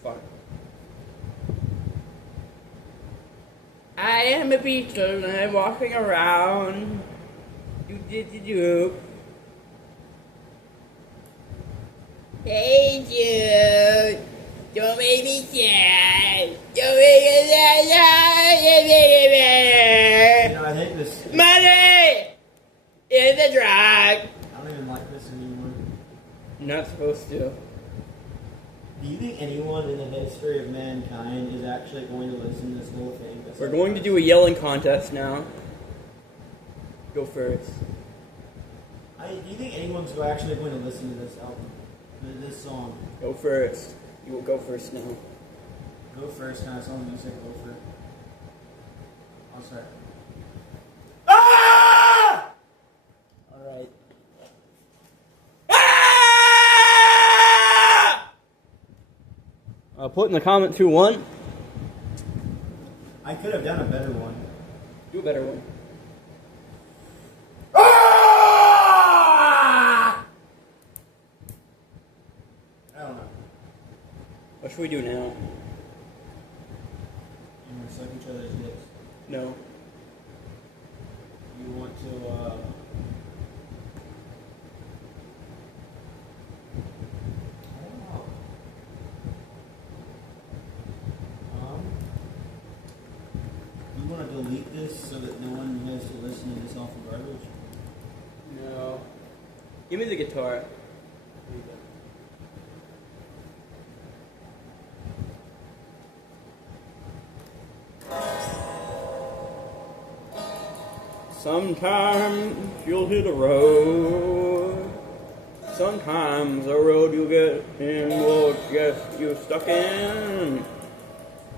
Fuck. I am a Beatles and I'm walking around. Do. Hey Jude, don't make me sad. Don't make me sad. You know, I hate this. Money is a drug. I don't even like this anymore. You're not supposed to. Do you think anyone in the history of mankind is actually going to listen to this whole thing? We're going to do a yelling contest now. Go first. Do you think anyone's actually going to listen to this album? This song? Go first. You will go first now. Go first, kind of song you said go first. I'll start. Ah! Alright. Ah! Put in the comment 2-1. I could have done a better one. Do a better one. I don't know. What should we do now? You want to suck each other's dicks? No. You want to, I don't know. You want to delete this so that no one has to listen to this awful garbage? No. Give me the guitar. Sometimes you'll hit a road. Sometimes a road you'll get in will get you stuck in.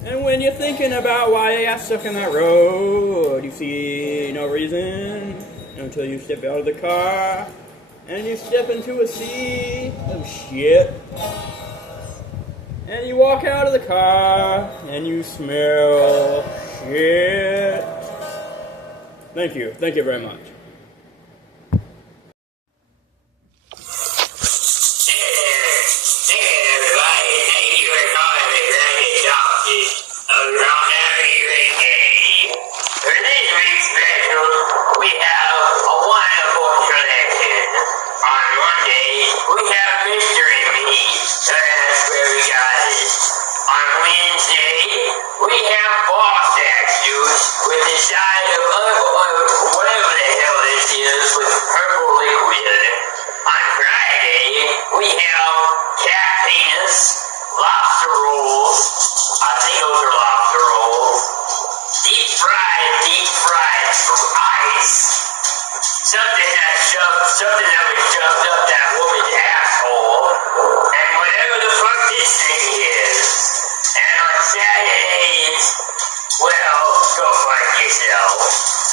And when you're thinking about why you got stuck in that road, you see no reason until you step out of the car and you step into a sea of shit. And you walk out of the car and you smell shit. Thank you. Thank you very much. Something that was shoved up that woman's asshole, and whatever the fuck this thing is. And on Saturdays, well, go fuck yourself.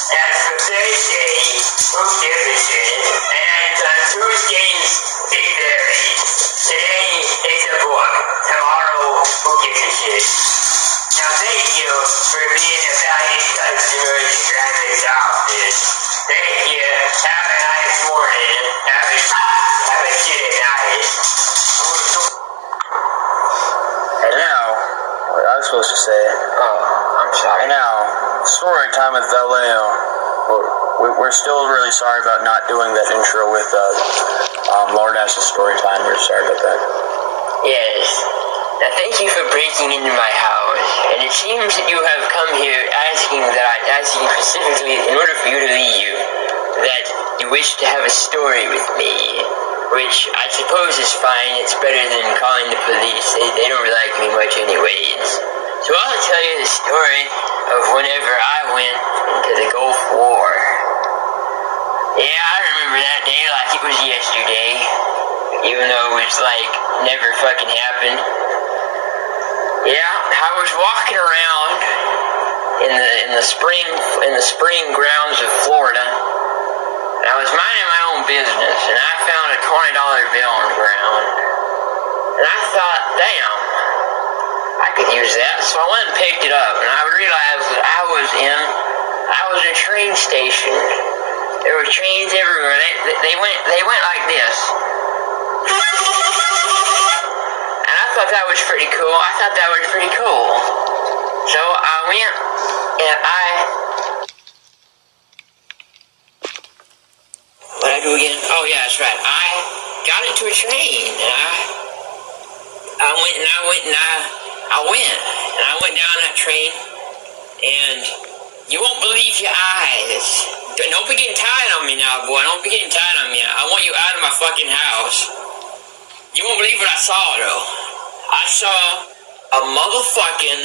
As for Thursday, who gives a shit? And on Tuesdays, Big Berry. Today, it's a book. Tomorrow, who gives a shit? Now thank you for being a valued customer of the Graphics office. Thank you. Have a nice morning. Have a shitty night. And now, what I was supposed to say. Oh, I'm sorry. And now, story time with Vallejo. We're still really sorry about not doing that intro with lardasses story time. We're sorry about that. Yes. Now thank you for breaking into my house. And it seems that you have come here asking specifically, in order for you to leave, that you wish to have a story with me. Which I suppose is fine. It's better than calling the police. They don't like me much anyways. So I'll tell you the story of whenever I went into the Gulf War. Yeah, I remember that day like it was yesterday. Even though it's like never fucking happened. Yeah, I was walking around in the spring grounds of Florida. And I was minding my own business, and I found a $20 bill on the ground. And I thought, damn, I could use that. So I went and picked it up, and I realized that I was in a train station. There were trains everywhere. They went like this. And I thought that was pretty cool. So I went and what'd I do again? Oh yeah, that's right. I got into a train and I went down that train, and you won't believe your eyes. Don't be getting tired on me now, boy. Don't be getting tired on me. I want you out of my fucking house. You won't believe what I saw, though. I saw a motherfucking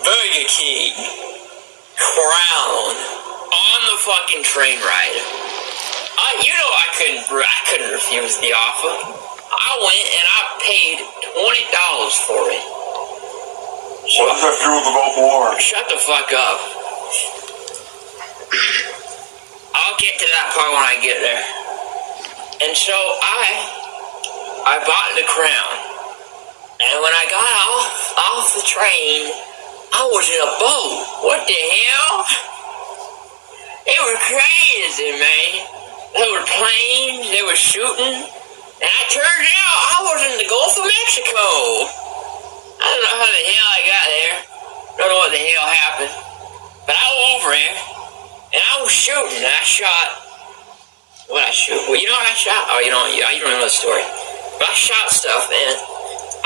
Burger King crown on the fucking train ride. You know I couldn't refuse the offer. I went and I paid $20 for it. So, what does that do with the Gulf War? Shut the fuck up. I'll get to that part when I get there. And so I bought the crown. And when I got off the train, I was in a boat. What the hell? It was crazy, man. There were planes, they were shooting, and it turned out I was in the Gulf of Mexico. I don't know how the hell I got there. Don't know what the hell happened. But I was over there, and I was shooting, and I shot. What I shoot? Well, you know what I shot? Oh, you don't know the story. But I shot stuff, and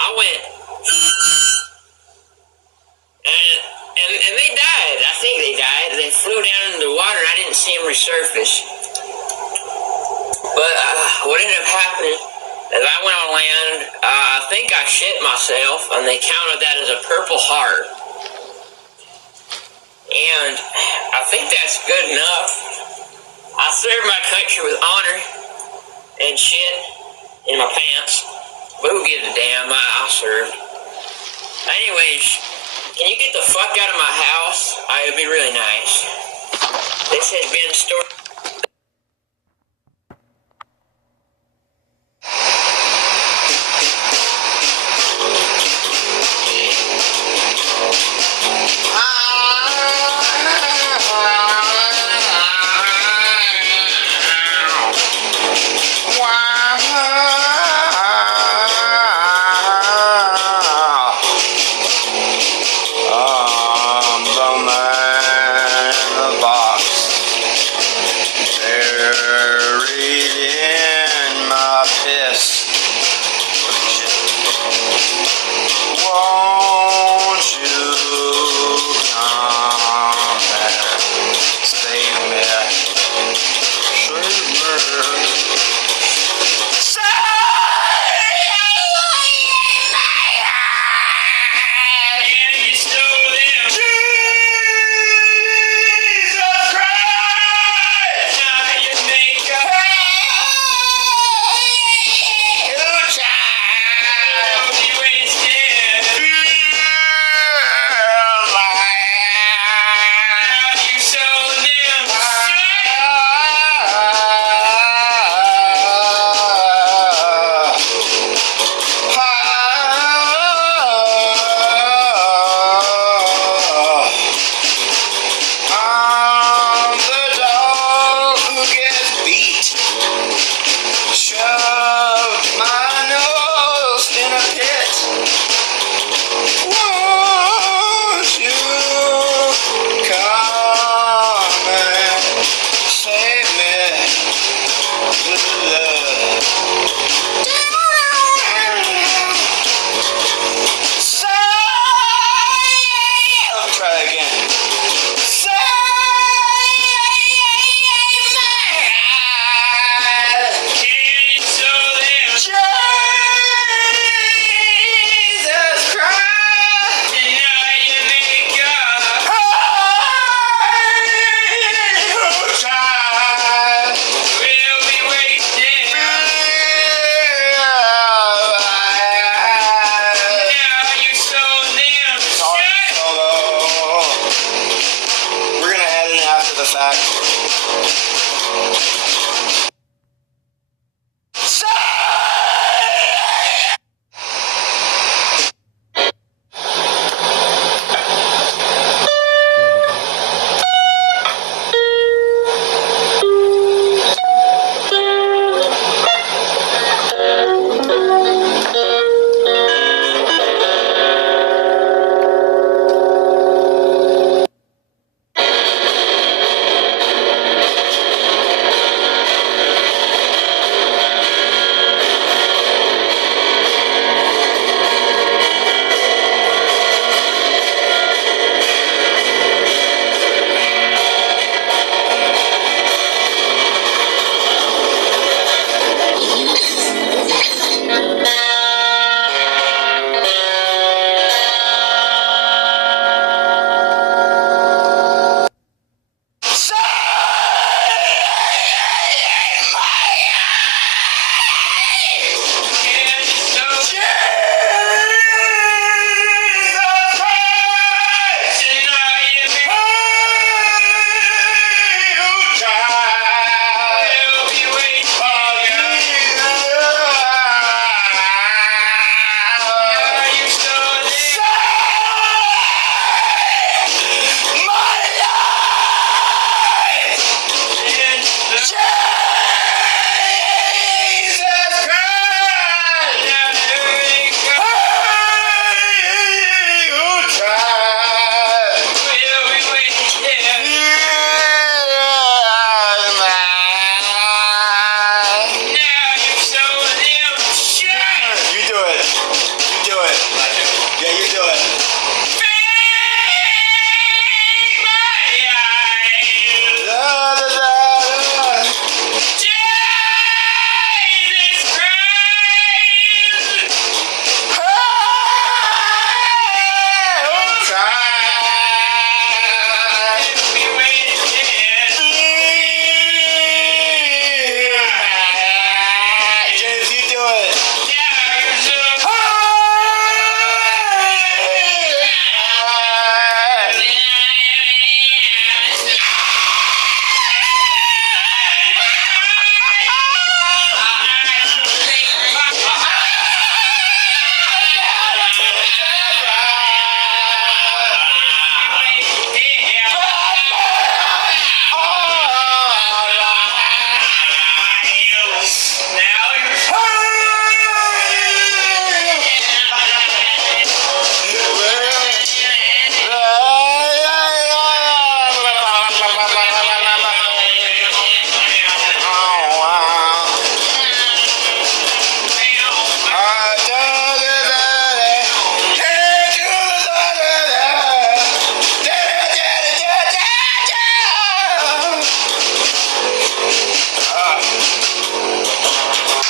I went, and they died. I think they died. They flew down into the water, and I didn't see them resurface. But what ended up happening is I went on land. I think I shit myself, and they counted that as a Purple Heart. And I think that's good enough. I served my country with honor and shit in my pants. But who gives a damn? I served. Anyways, can you get the fuck out of my house? It'd be really nice. This has been story.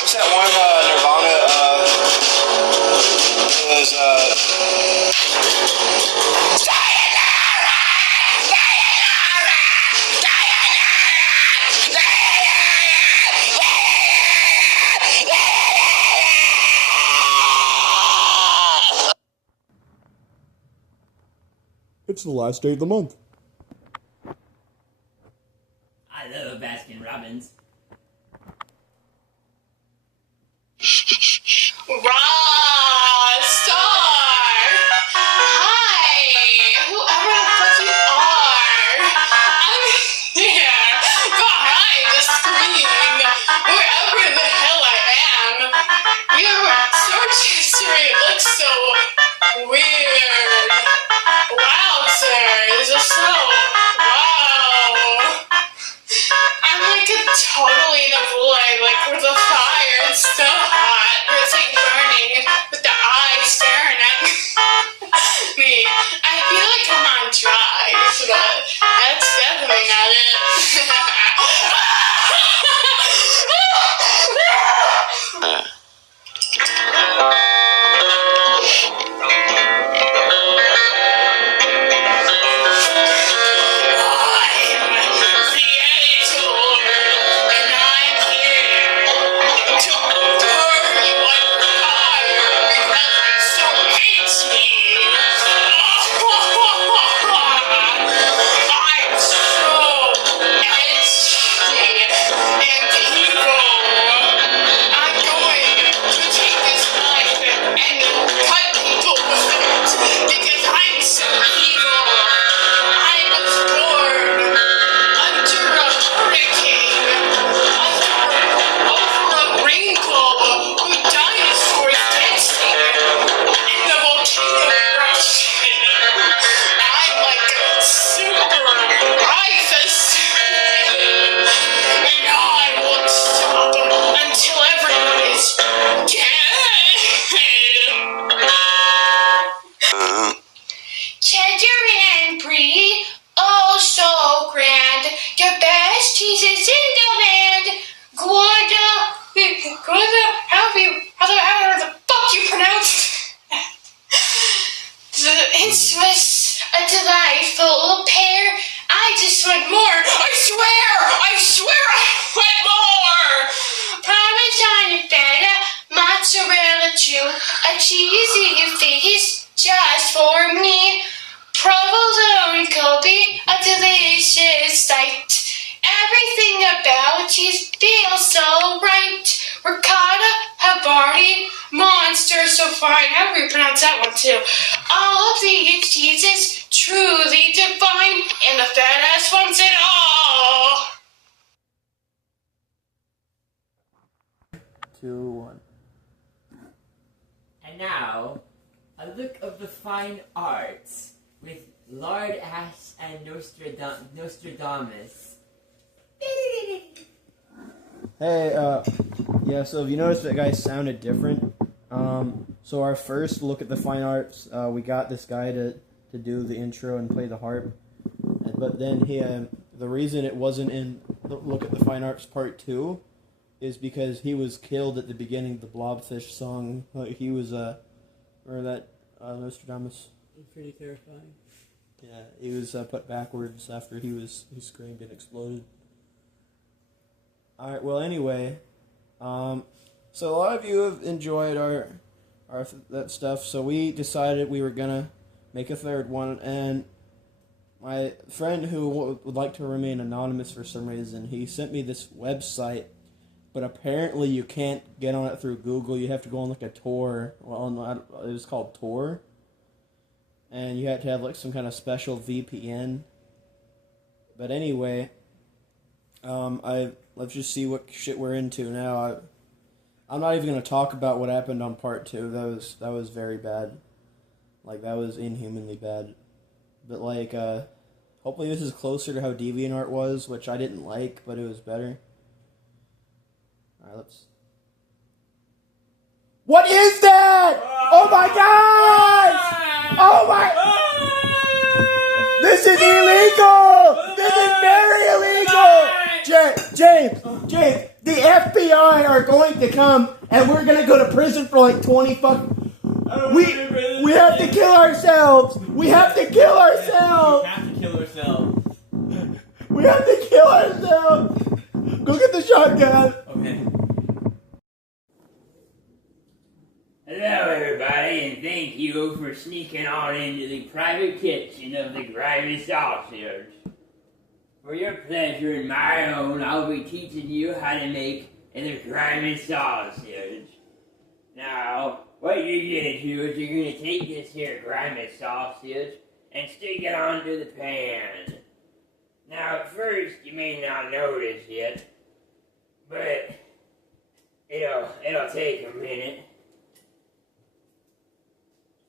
What's that one Nirvana? It was It's the last day of the month. I love Baskin Robbins. Star! Hi! Whoever the fuck you are! I'm here behind the screen, wherever the hell I am. Your search history looks so weird. Wowzers, so wow. I'm like a totally in a void, like where the fire is so hot, where it's like burning with the eyes staring at me. I feel like I'm on drugs, but that's definitely not it. All of these cheeses truly divine, and the fat ass wants it all. 2, 1. And now, a look of the fine arts with Lardasses and Nostradamus. Hey, yeah, so if you noticed that guy sounded different, so our first look at the fine arts, we got this guy to do the intro and play the harp, but then the reason it wasn't in Look at the Fine Arts Part 2 is because he was killed at the beginning of the Blobfish song. He was, remember that, Nostradamus? Pretty terrifying. Yeah, he was put backwards after he screamed and exploded. Alright, well anyway, so a lot of you have enjoyed that stuff, so we decided we were gonna make a third one, and my friend who would like to remain anonymous for some reason, he sent me this website, but apparently you can't get on it through Google. You have to go on like a Tor. Well, it was called Tor, and you had to have like some kind of special VPN. But anyway, let's just see what shit we're into now. I'm not even gonna talk about what happened on part 2. That was very bad. Like, that was inhumanly bad. But like, hopefully this is closer to how DeviantArt was, which I didn't like, but it was better. Alright, let's... What is that? Oh my god! Oh my... This is illegal! This is very illegal! James, the FBI are going to come and we're gonna go to prison for like 20 fucking... We have to kill ourselves! We have to kill ourselves! We have to kill ourselves. We have to kill ourselves! Go get the shotgun! Okay. Hello, everybody, and thank you for sneaking on into the private kitchen of the Grimy Sausage. For your pleasure and my own, I'll be teaching you how to make the Grimy Sausage. Now, what you're gonna do is you're gonna take this here grimy sausage and stick it onto the pan. Now, at first, you may not notice yet, but it'll take a minute.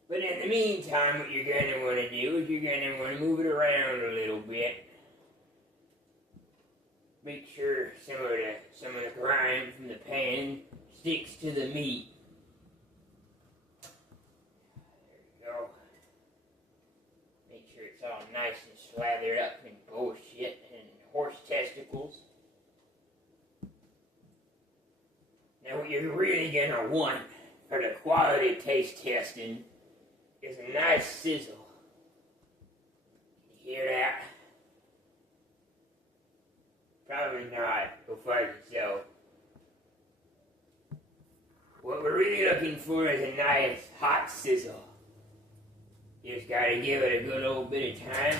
But in the meantime, what you're gonna want to do is you're gonna want to move it around a little bit. Make sure some of the grime from the pan sticks to the meat. It's all nice and slathered up in bullshit and horse testicles. Now what you're really gonna want for the quality taste testing is a nice sizzle. You hear that? Probably not. Go find yourself. What we're really looking for is a nice hot sizzle. You just gotta give it a good old bit of time.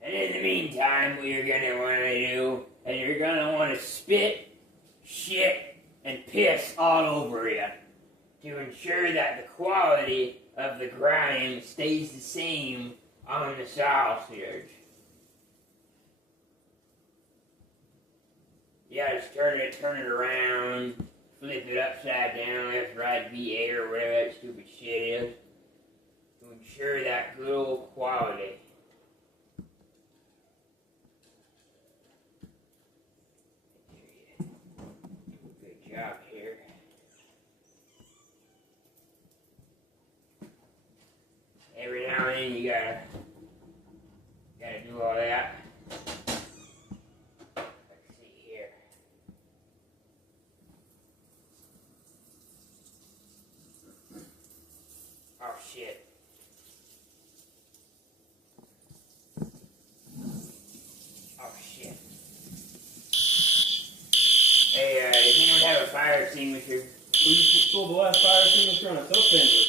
And in the meantime, what you're gonna wanna do is you're gonna wanna spit, shit, and piss all over it to ensure that the quality of the grime stays the same on the sausage. Yeah, just turn it around, flip it upside down, left, right, VA, or whatever that stupid shit is, to ensure that good old quality. Good job here. Every now and then you gotta do all that. Oh shit. Oh shit. Hey, does anyone have a fire extinguisher? We stole the last fire extinguisher on a soap fender.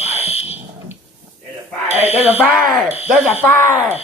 Oh shit. There's a fire! There's a fire! There's a fire!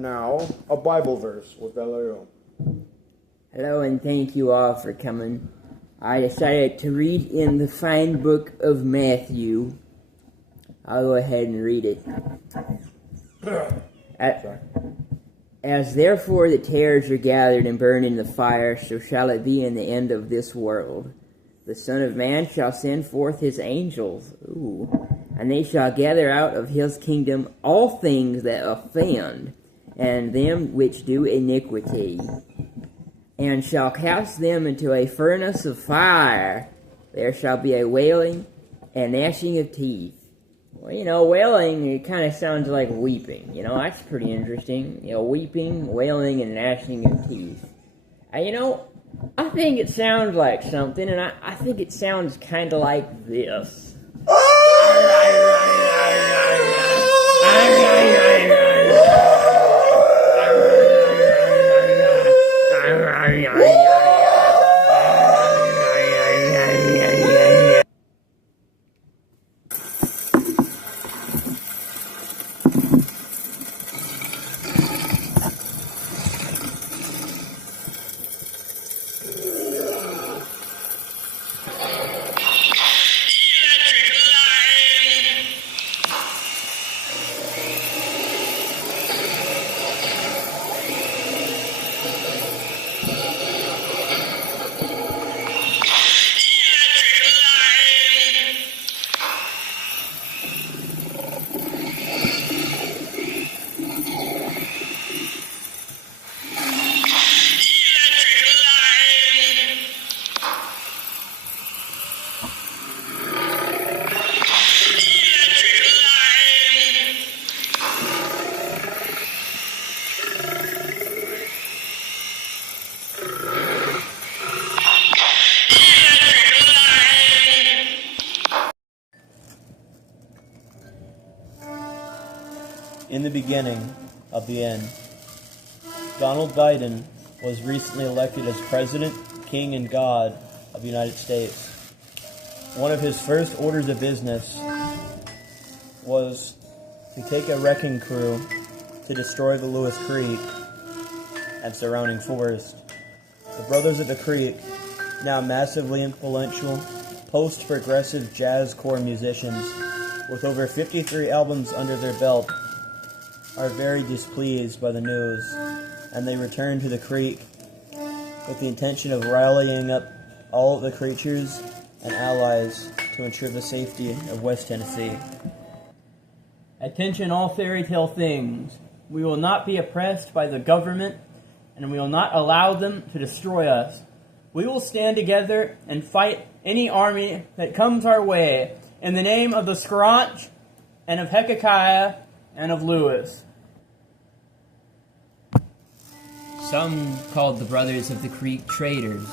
And now, a Bible verse with Vallejo. Hello and thank you all for coming. I decided to read in the fine book of Matthew. I'll go ahead and read it. As therefore the tares are gathered and burned in the fire, so shall it be in the end of this world. The Son of Man shall send forth his angels, and they shall gather out of his kingdom all things that offend, and them which do iniquity, and shall cast them into a furnace of fire. There shall be a wailing and gnashing of teeth. Well, wailing, it kind of sounds like weeping. That's pretty interesting. Weeping, wailing, and gnashing of teeth. I think it sounds like something, and I think it sounds kind of like this. In the beginning of the end, Donald Biden was recently elected as President, King, and God of the United States. One of his first orders of business was to take a wrecking crew to destroy the Lewis Creek and surrounding forest. The Brothers of the Creek, now massively influential post-progressive jazzcore musicians with over 53 albums under their belt, are very displeased by the news, and they return to the creek with the intention of rallying up all of the creatures and allies to ensure the safety of West Tennessee. Attention all fairy tale things. We will not be oppressed by the government, and we will not allow them to destroy us. We will stand together and fight any army that comes our way in the name of the Scraunch and of Hezekiah and of Lewis. Some called the Brothers of the Creek traitors,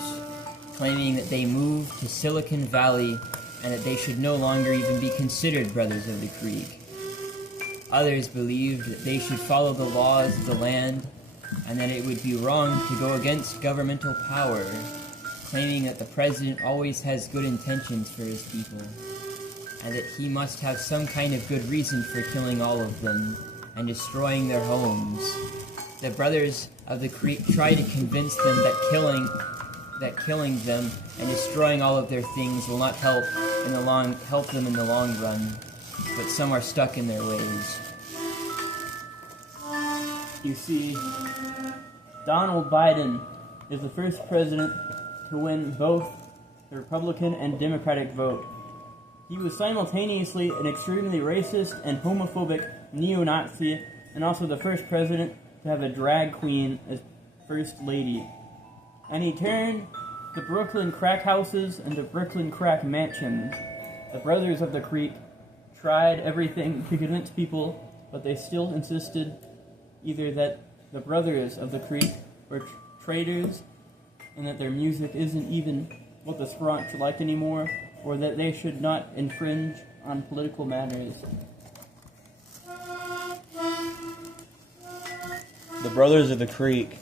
claiming that they moved to Silicon Valley and that they should no longer even be considered Brothers of the Creek. Others believed that they should follow the laws of the land and that it would be wrong to go against governmental power, claiming that the president always has good intentions for his people, and that he must have some kind of good reason for killing all of them and destroying their homes. The Brothers of the Creek tried to convince them that killing them and destroying all of their things will not help them in the long run, but some are stuck in their ways. You see, Donald Biden is the first president to win both the Republican and Democratic vote. He was simultaneously an extremely racist and homophobic neo-Nazi, and also the first president to have a drag queen as first lady. And he turned the Brooklyn crack houses into Brooklyn crack mansions. The Brothers of the Creek tried everything to convince people, but they still insisted either that the Brothers of the Creek were traitors and that their music isn't even what the Scraunch like anymore, or that they should not infringe on political matters. The Brothers of the Creek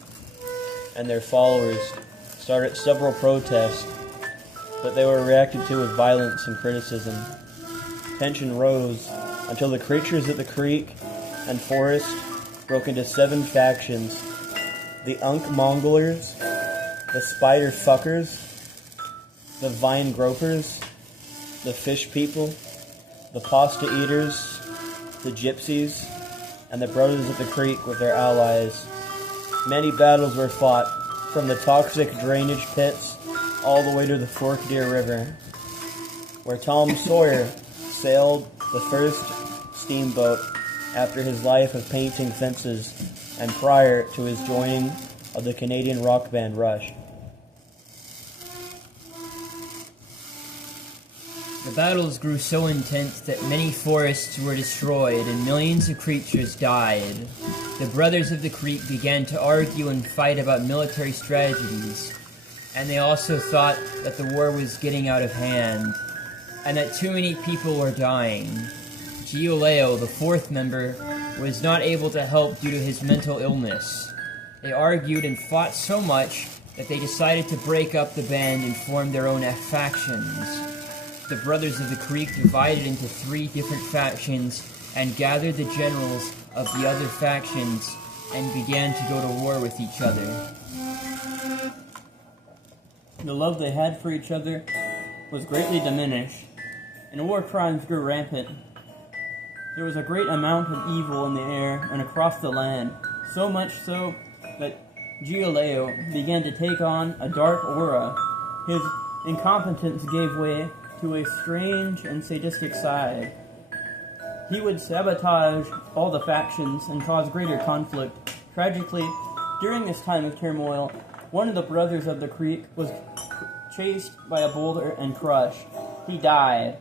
and their followers started several protests, but they were reacted to with violence and criticism. Tension rose until the creatures of the creek and forest broke into 7 factions: the Unk-Mongolers, the Spider Fuckers, the Vine Gropers, the Fish People, the Pasta Eaters, the Gypsies, and the Brothers of the Creek with their allies. Many battles were fought, from the toxic drainage pits all the way to the Fork Deer River, where Tom Sawyer sailed the first steamboat after his life of painting fences and prior to his joining of the Canadian rock band Rush. The battles grew so intense that many forests were destroyed and millions of creatures died. The Brothers of the Creek began to argue and fight about military strategies, and they also thought that the war was getting out of hand, and that too many people were dying. Gioleo, the 4th member, was not able to help due to his mental illness. They argued and fought so much that they decided to break up the band and form their own factions. The Brothers of the Creek divided into 3 different factions and gathered the generals of the other factions and began to go to war with each other. The love they had for each other was greatly diminished, and war crimes grew rampant. There was a great amount of evil in the air and across the land, so much so that Gioleo began to take on a dark aura. His incompetence gave way to a strange and sadistic side. He would sabotage all the factions and cause greater conflict. Tragically, during this time of turmoil, one of the Brothers of the Creek was chased by a boulder and crushed. He died.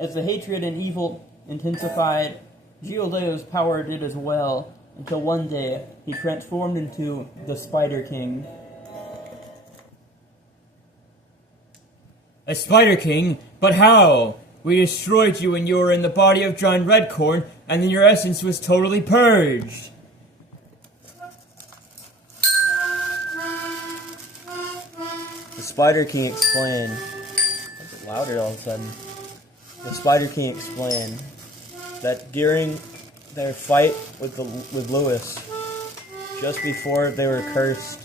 As the hatred and evil intensified, Gioleo's power did as well, until one day he transformed into the Spider King. A Spider King? But how? We destroyed you when you were in the body of John Redcorn, and then your essence was totally purged. The Spider King explained. It's a bit louder all of a sudden. The Spider King explained that during their fight with Lewis, just before they were cursed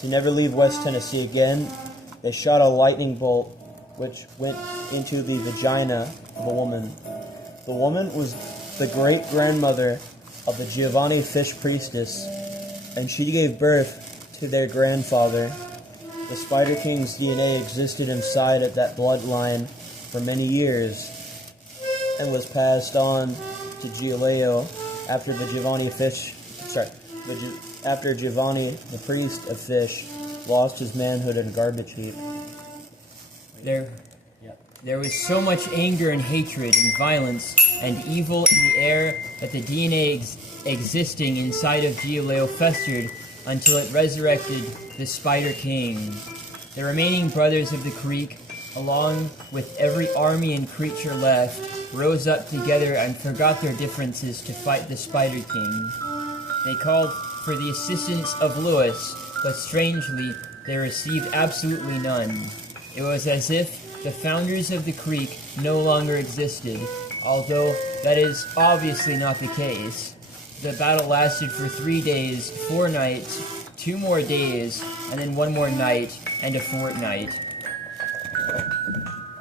to never leave West Tennessee again, they shot a lightning bolt which went into the vagina of a woman. The woman was the great-grandmother of the Giovanni Fish Priestess, and she gave birth to their grandfather. The Spider King's DNA existed inside of that bloodline for many years, and was passed on to Gioleo after the after Giovanni, the priest of fish, lost his manhood in a garbage heap. There was so much anger and hatred and violence and evil in the air that the DNA existing inside of Gioleo festered until it resurrected the Spider King. The remaining Brothers of the Creek, along with every army and creature left, rose up together and forgot their differences to fight the Spider King. They called for the assistance of Lewis, but strangely, they received absolutely none. It was as if the founders of the Creek no longer existed, although that is obviously not the case. The battle lasted for 3 days, 4 nights, 2 more days, and then 1 more night, and a fortnight.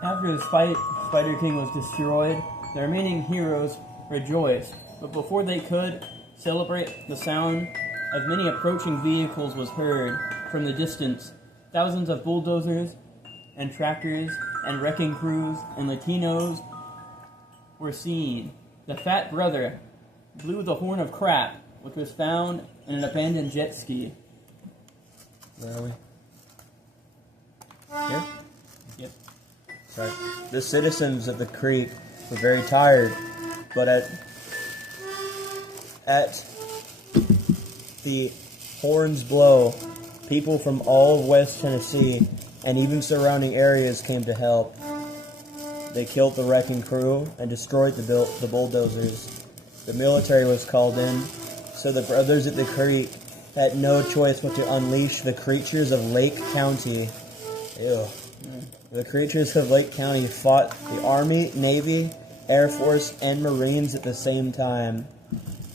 After the Spider King was destroyed, the remaining heroes rejoiced, but before they could celebrate, the sound of many approaching vehicles was heard from the distance. Thousands of bulldozers and tractors and wrecking crews and Latinos were seen. The Fat Brother blew the horn of crap, which was found in an abandoned jet ski. Where are we? Here? Yep. Sorry. The citizens of the creek were very tired, but at the horn's blow, people from all of West Tennessee and even surrounding areas came to help. They killed the wrecking crew and destroyed the bulldozers. The military was called in, so the Brothers at the Creek had no choice but to unleash the creatures of Lake County. Ew. The creatures of Lake County fought the Army, Navy, Air Force, and Marines at the same time.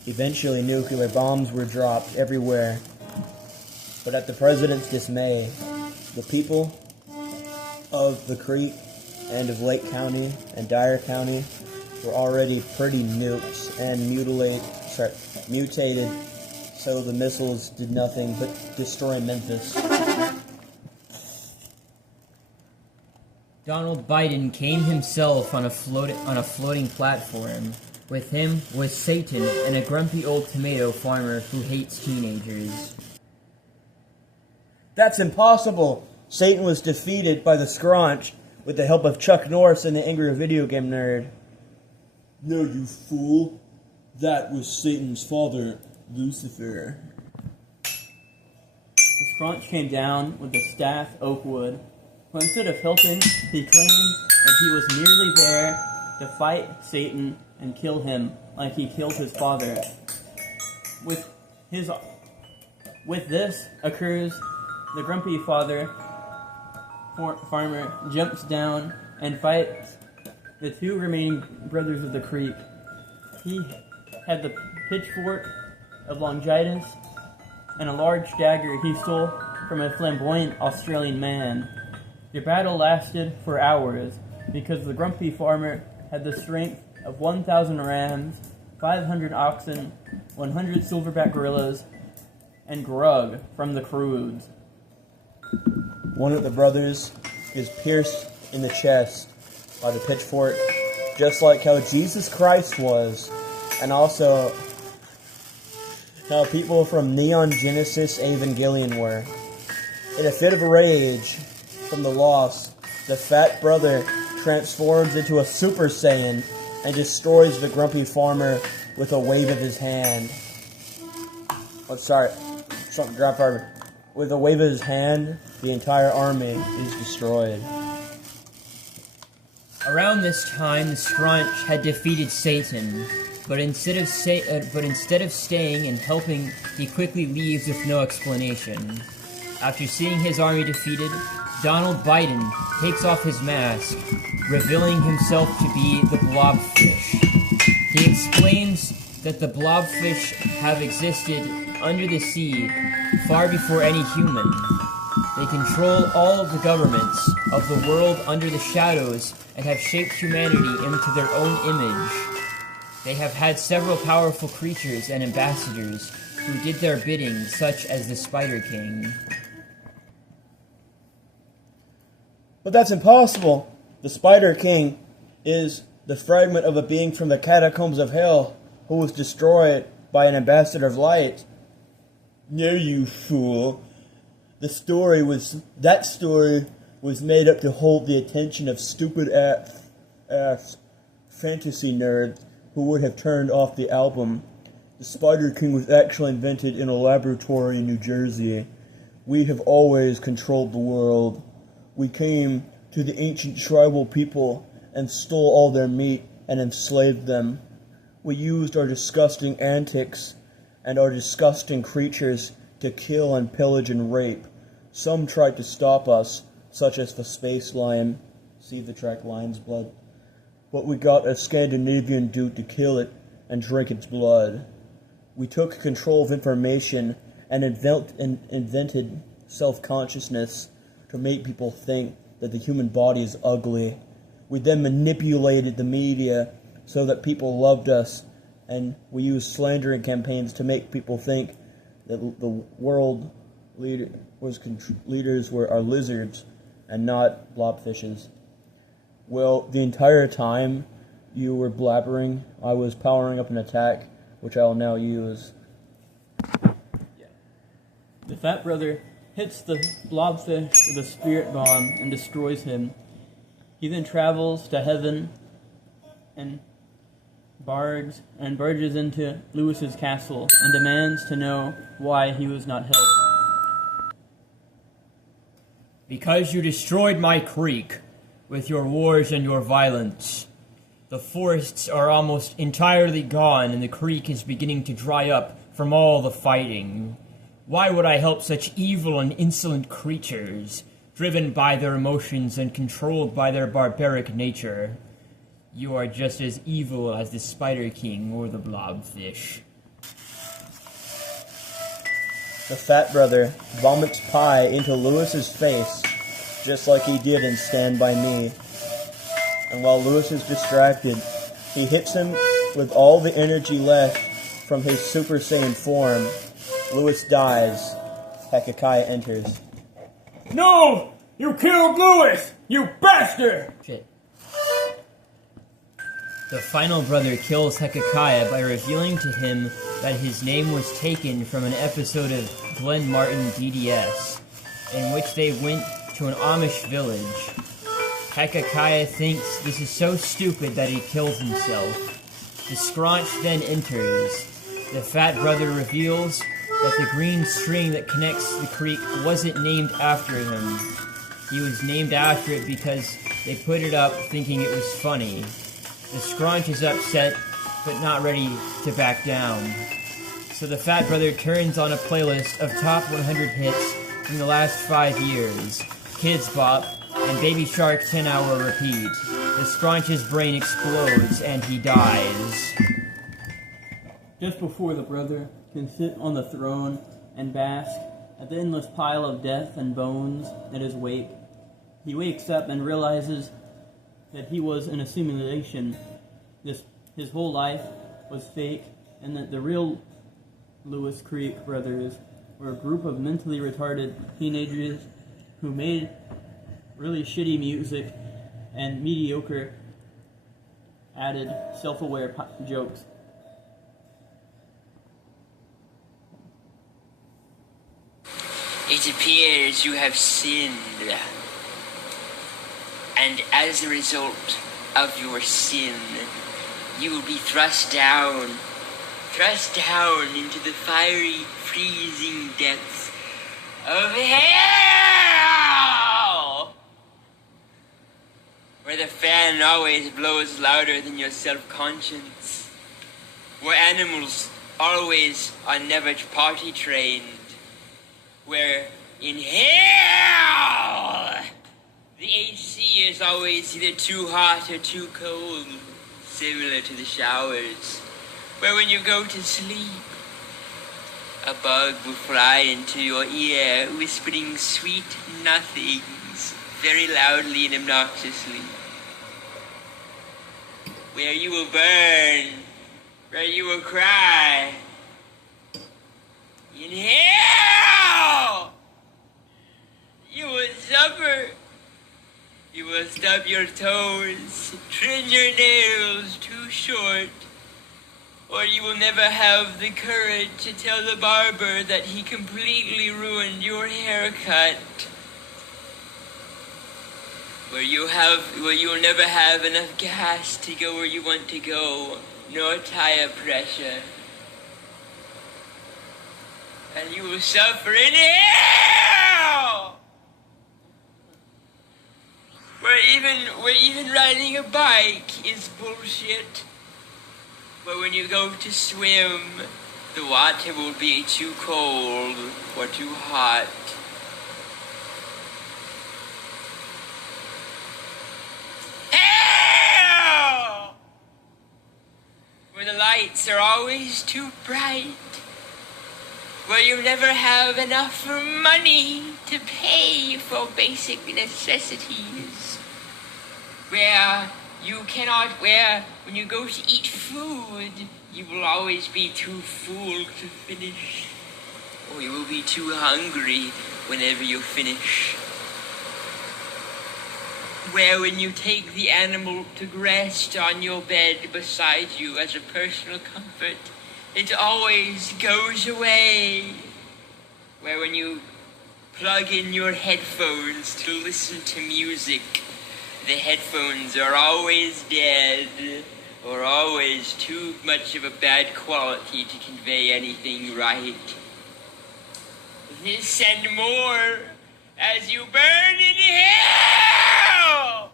Eventually, nuclear bombs were dropped everywhere. But at the president's dismay, the people of the Creek and of Lake County and Dyer County were already pretty nuked and mutated, so the missiles did nothing but destroy Memphis. Donald Biden came himself on a floating platform. With him was Satan and a grumpy old tomato farmer who hates teenagers. That's impossible! Satan was defeated by the Scrunch with the help of Chuck Norris and the angry video game nerd. No, you fool. That was Satan's father, Lucifer. The Scrunch came down with the staff Oakwood, but instead of helping, he claimed that he was merely there to fight Satan and kill him like he killed his father. With this occurs, the grumpy farmer jumps down and fights the two remaining brothers of the Creek. He had the pitchfork of Longitis and a large dagger he stole from a flamboyant Australian man. The battle lasted for hours because the grumpy farmer had the strength of 1,000 rams, 500 oxen, 100 silverback gorillas, and grug from the Croods. One of the brothers is pierced in the chest by the pitchfork, just like how Jesus Christ was, and also how people from Neon Genesis Evangelion were. In a fit of rage from the loss, the fat brother transforms into a Super Saiyan and destroys the grumpy farmer with a wave of his hand. With a wave of his hand, the entire army is destroyed. Around this time, the Scrunch had defeated Satan, but instead of staying and helping, he quickly leaves with no explanation. After seeing his army defeated, Donald Biden takes off his mask, revealing himself to be the blobfish. He explains that the blobfish have existed under the sea far before any human. They control all of the governments of the world under the shadows and have shaped humanity into their own image. They have had several powerful creatures and ambassadors who did their bidding, such as the Spider King. But that's impossible. The Spider King is the fragment of a being from the catacombs of hell who was destroyed by an ambassador of light. No, you fool. That story was made up to hold the attention of stupid ass fantasy nerds who would have turned off the album. The Spider King was actually invented in a laboratory in New Jersey. We have always controlled the world. We came to the ancient tribal people and stole all their meat and enslaved them. We used our disgusting antics and our disgusting creatures to kill and pillage and rape. Some tried to stop us, such as the space lion. See the track Lion's Blood. But we got a Scandinavian dude to kill it and drink its blood. We took control of information and invented self-consciousness to make people think that the human body is ugly. We then manipulated the media so that people loved us, and we used slandering campaigns to make people think that the world leaders are lizards and not blobfishes. Well, the entire time you were blabbering, I was powering up an attack, which I will now use. The fat brother hits the blobfish with a spirit bomb and destroys him. He then travels to heaven and barges into Lewis's castle and demands to know why he was not helped. Because you destroyed my creek with your wars and your violence. The forests are almost entirely gone and the creek is beginning to dry up from all the fighting. Why would I help such evil and insolent creatures, driven by their emotions and controlled by their barbaric nature? You are just as evil as the Spider King or the blobfish. the fat brother vomits pie into Lewis's face, just like he did in Stand By Me. And while Lewis is distracted, he hits him with all the energy left from his Super Saiyan form. Lewis dies. Hezekiah enters. No! You killed Lewis! You bastard! Shit. The final brother kills Hezekiah by revealing to him that his name was taken from an episode of Glenn Martin DDS, in which they went to an Amish village. Hezekiah thinks this is so stupid that he kills himself. The Scraunch then enters. The fat brother reveals that the green string that connects the creek wasn't named after him. He was named after it because they put it up thinking it was funny. The Scraunch is upset, but not ready to back down. So the fat brother turns on a playlist of top 100 hits from the last 5 years. Kids Bop and Baby Shark 10-hour repeat. The Scraunch's brain explodes and he dies. Just before the brother can sit on the throne and bask at the endless pile of death and bones at his wake, he wakes up and realizes that he was in a simulation. His whole life was fake, and that the real Lewis Creek brothers were a group of mentally retarded teenagers who made really shitty music and mediocre added self-aware jokes. It appears you have sinned, and as a result of your sin, you will be thrust down into the fiery, freezing depths of hell, where the fan always blows louder than your self-conscience, where animals always are never potty trained, where in hell the AC is always either too hot or too cold, similar to the showers, where when you go to sleep, a bug will fly into your ear, whispering sweet nothings very loudly and obnoxiously, where you will burn, where you will cry. In hell, you will suffer. You will stub your toes, trim your nails too short, or you will never have the courage to tell the barber that he completely ruined your haircut. Where you will never have enough gas to go where you want to go, nor tire pressure. And you will suffer in hell! Where even riding a bike is bullshit. But when you go to swim, the water will be too cold or too hot. Hell! Where the lights are always too bright. Where you never have enough money to pay for basic necessities. Where when you go to eat food, you will always be too full to finish. Or you will be too hungry whenever you finish. Where when you take the animal to rest on your bed beside you as a personal comfort, it always goes away. Where when you plug in your headphones to listen to music, the headphones are always dead, or always too much of a bad quality to convey anything right. This and more as you burn in hell!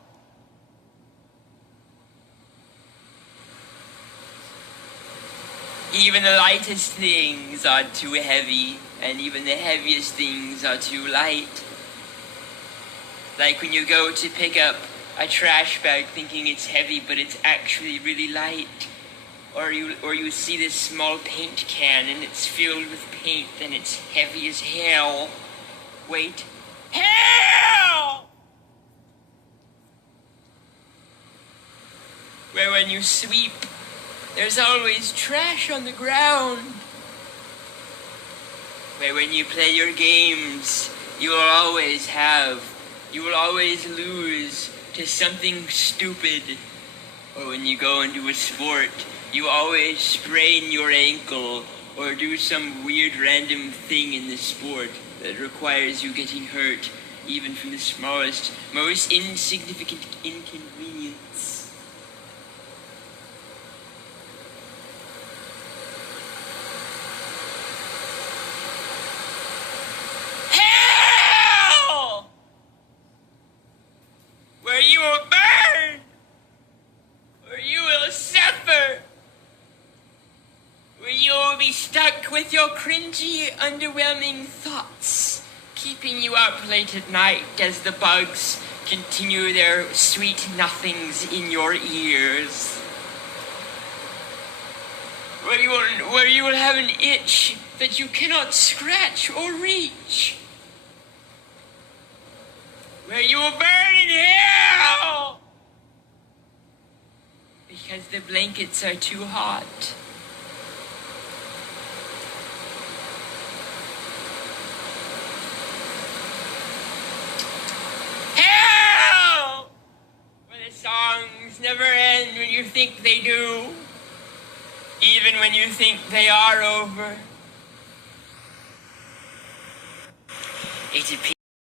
Even the lightest things are too heavy, and even the heaviest things are too light. Like when you go to pick up a trash bag thinking it's heavy, but it's actually really light. Or you see this small paint can and it's filled with paint and it's heavy as hell. Wait. Hell! Where when you sweep, there's always trash on the ground. Where when you play your games, you will always lose to something stupid. Or when you go into a sport, you always sprain your ankle or do some weird random thing in the sport that requires you getting hurt, even from the smallest, most insignificant inconvenience. Hell! Where you will burn! Where you will suffer! Where you will be stuck with your cringy, underwhelming thoughts, keeping you up late at night as the bugs continue their sweet nothings in your ears. Where you will have an itch that you cannot scratch or reach. Where you will burn in hell! Because the blankets are too hot. Hell! Where the songs never end when you think they do. Even when you think they are over.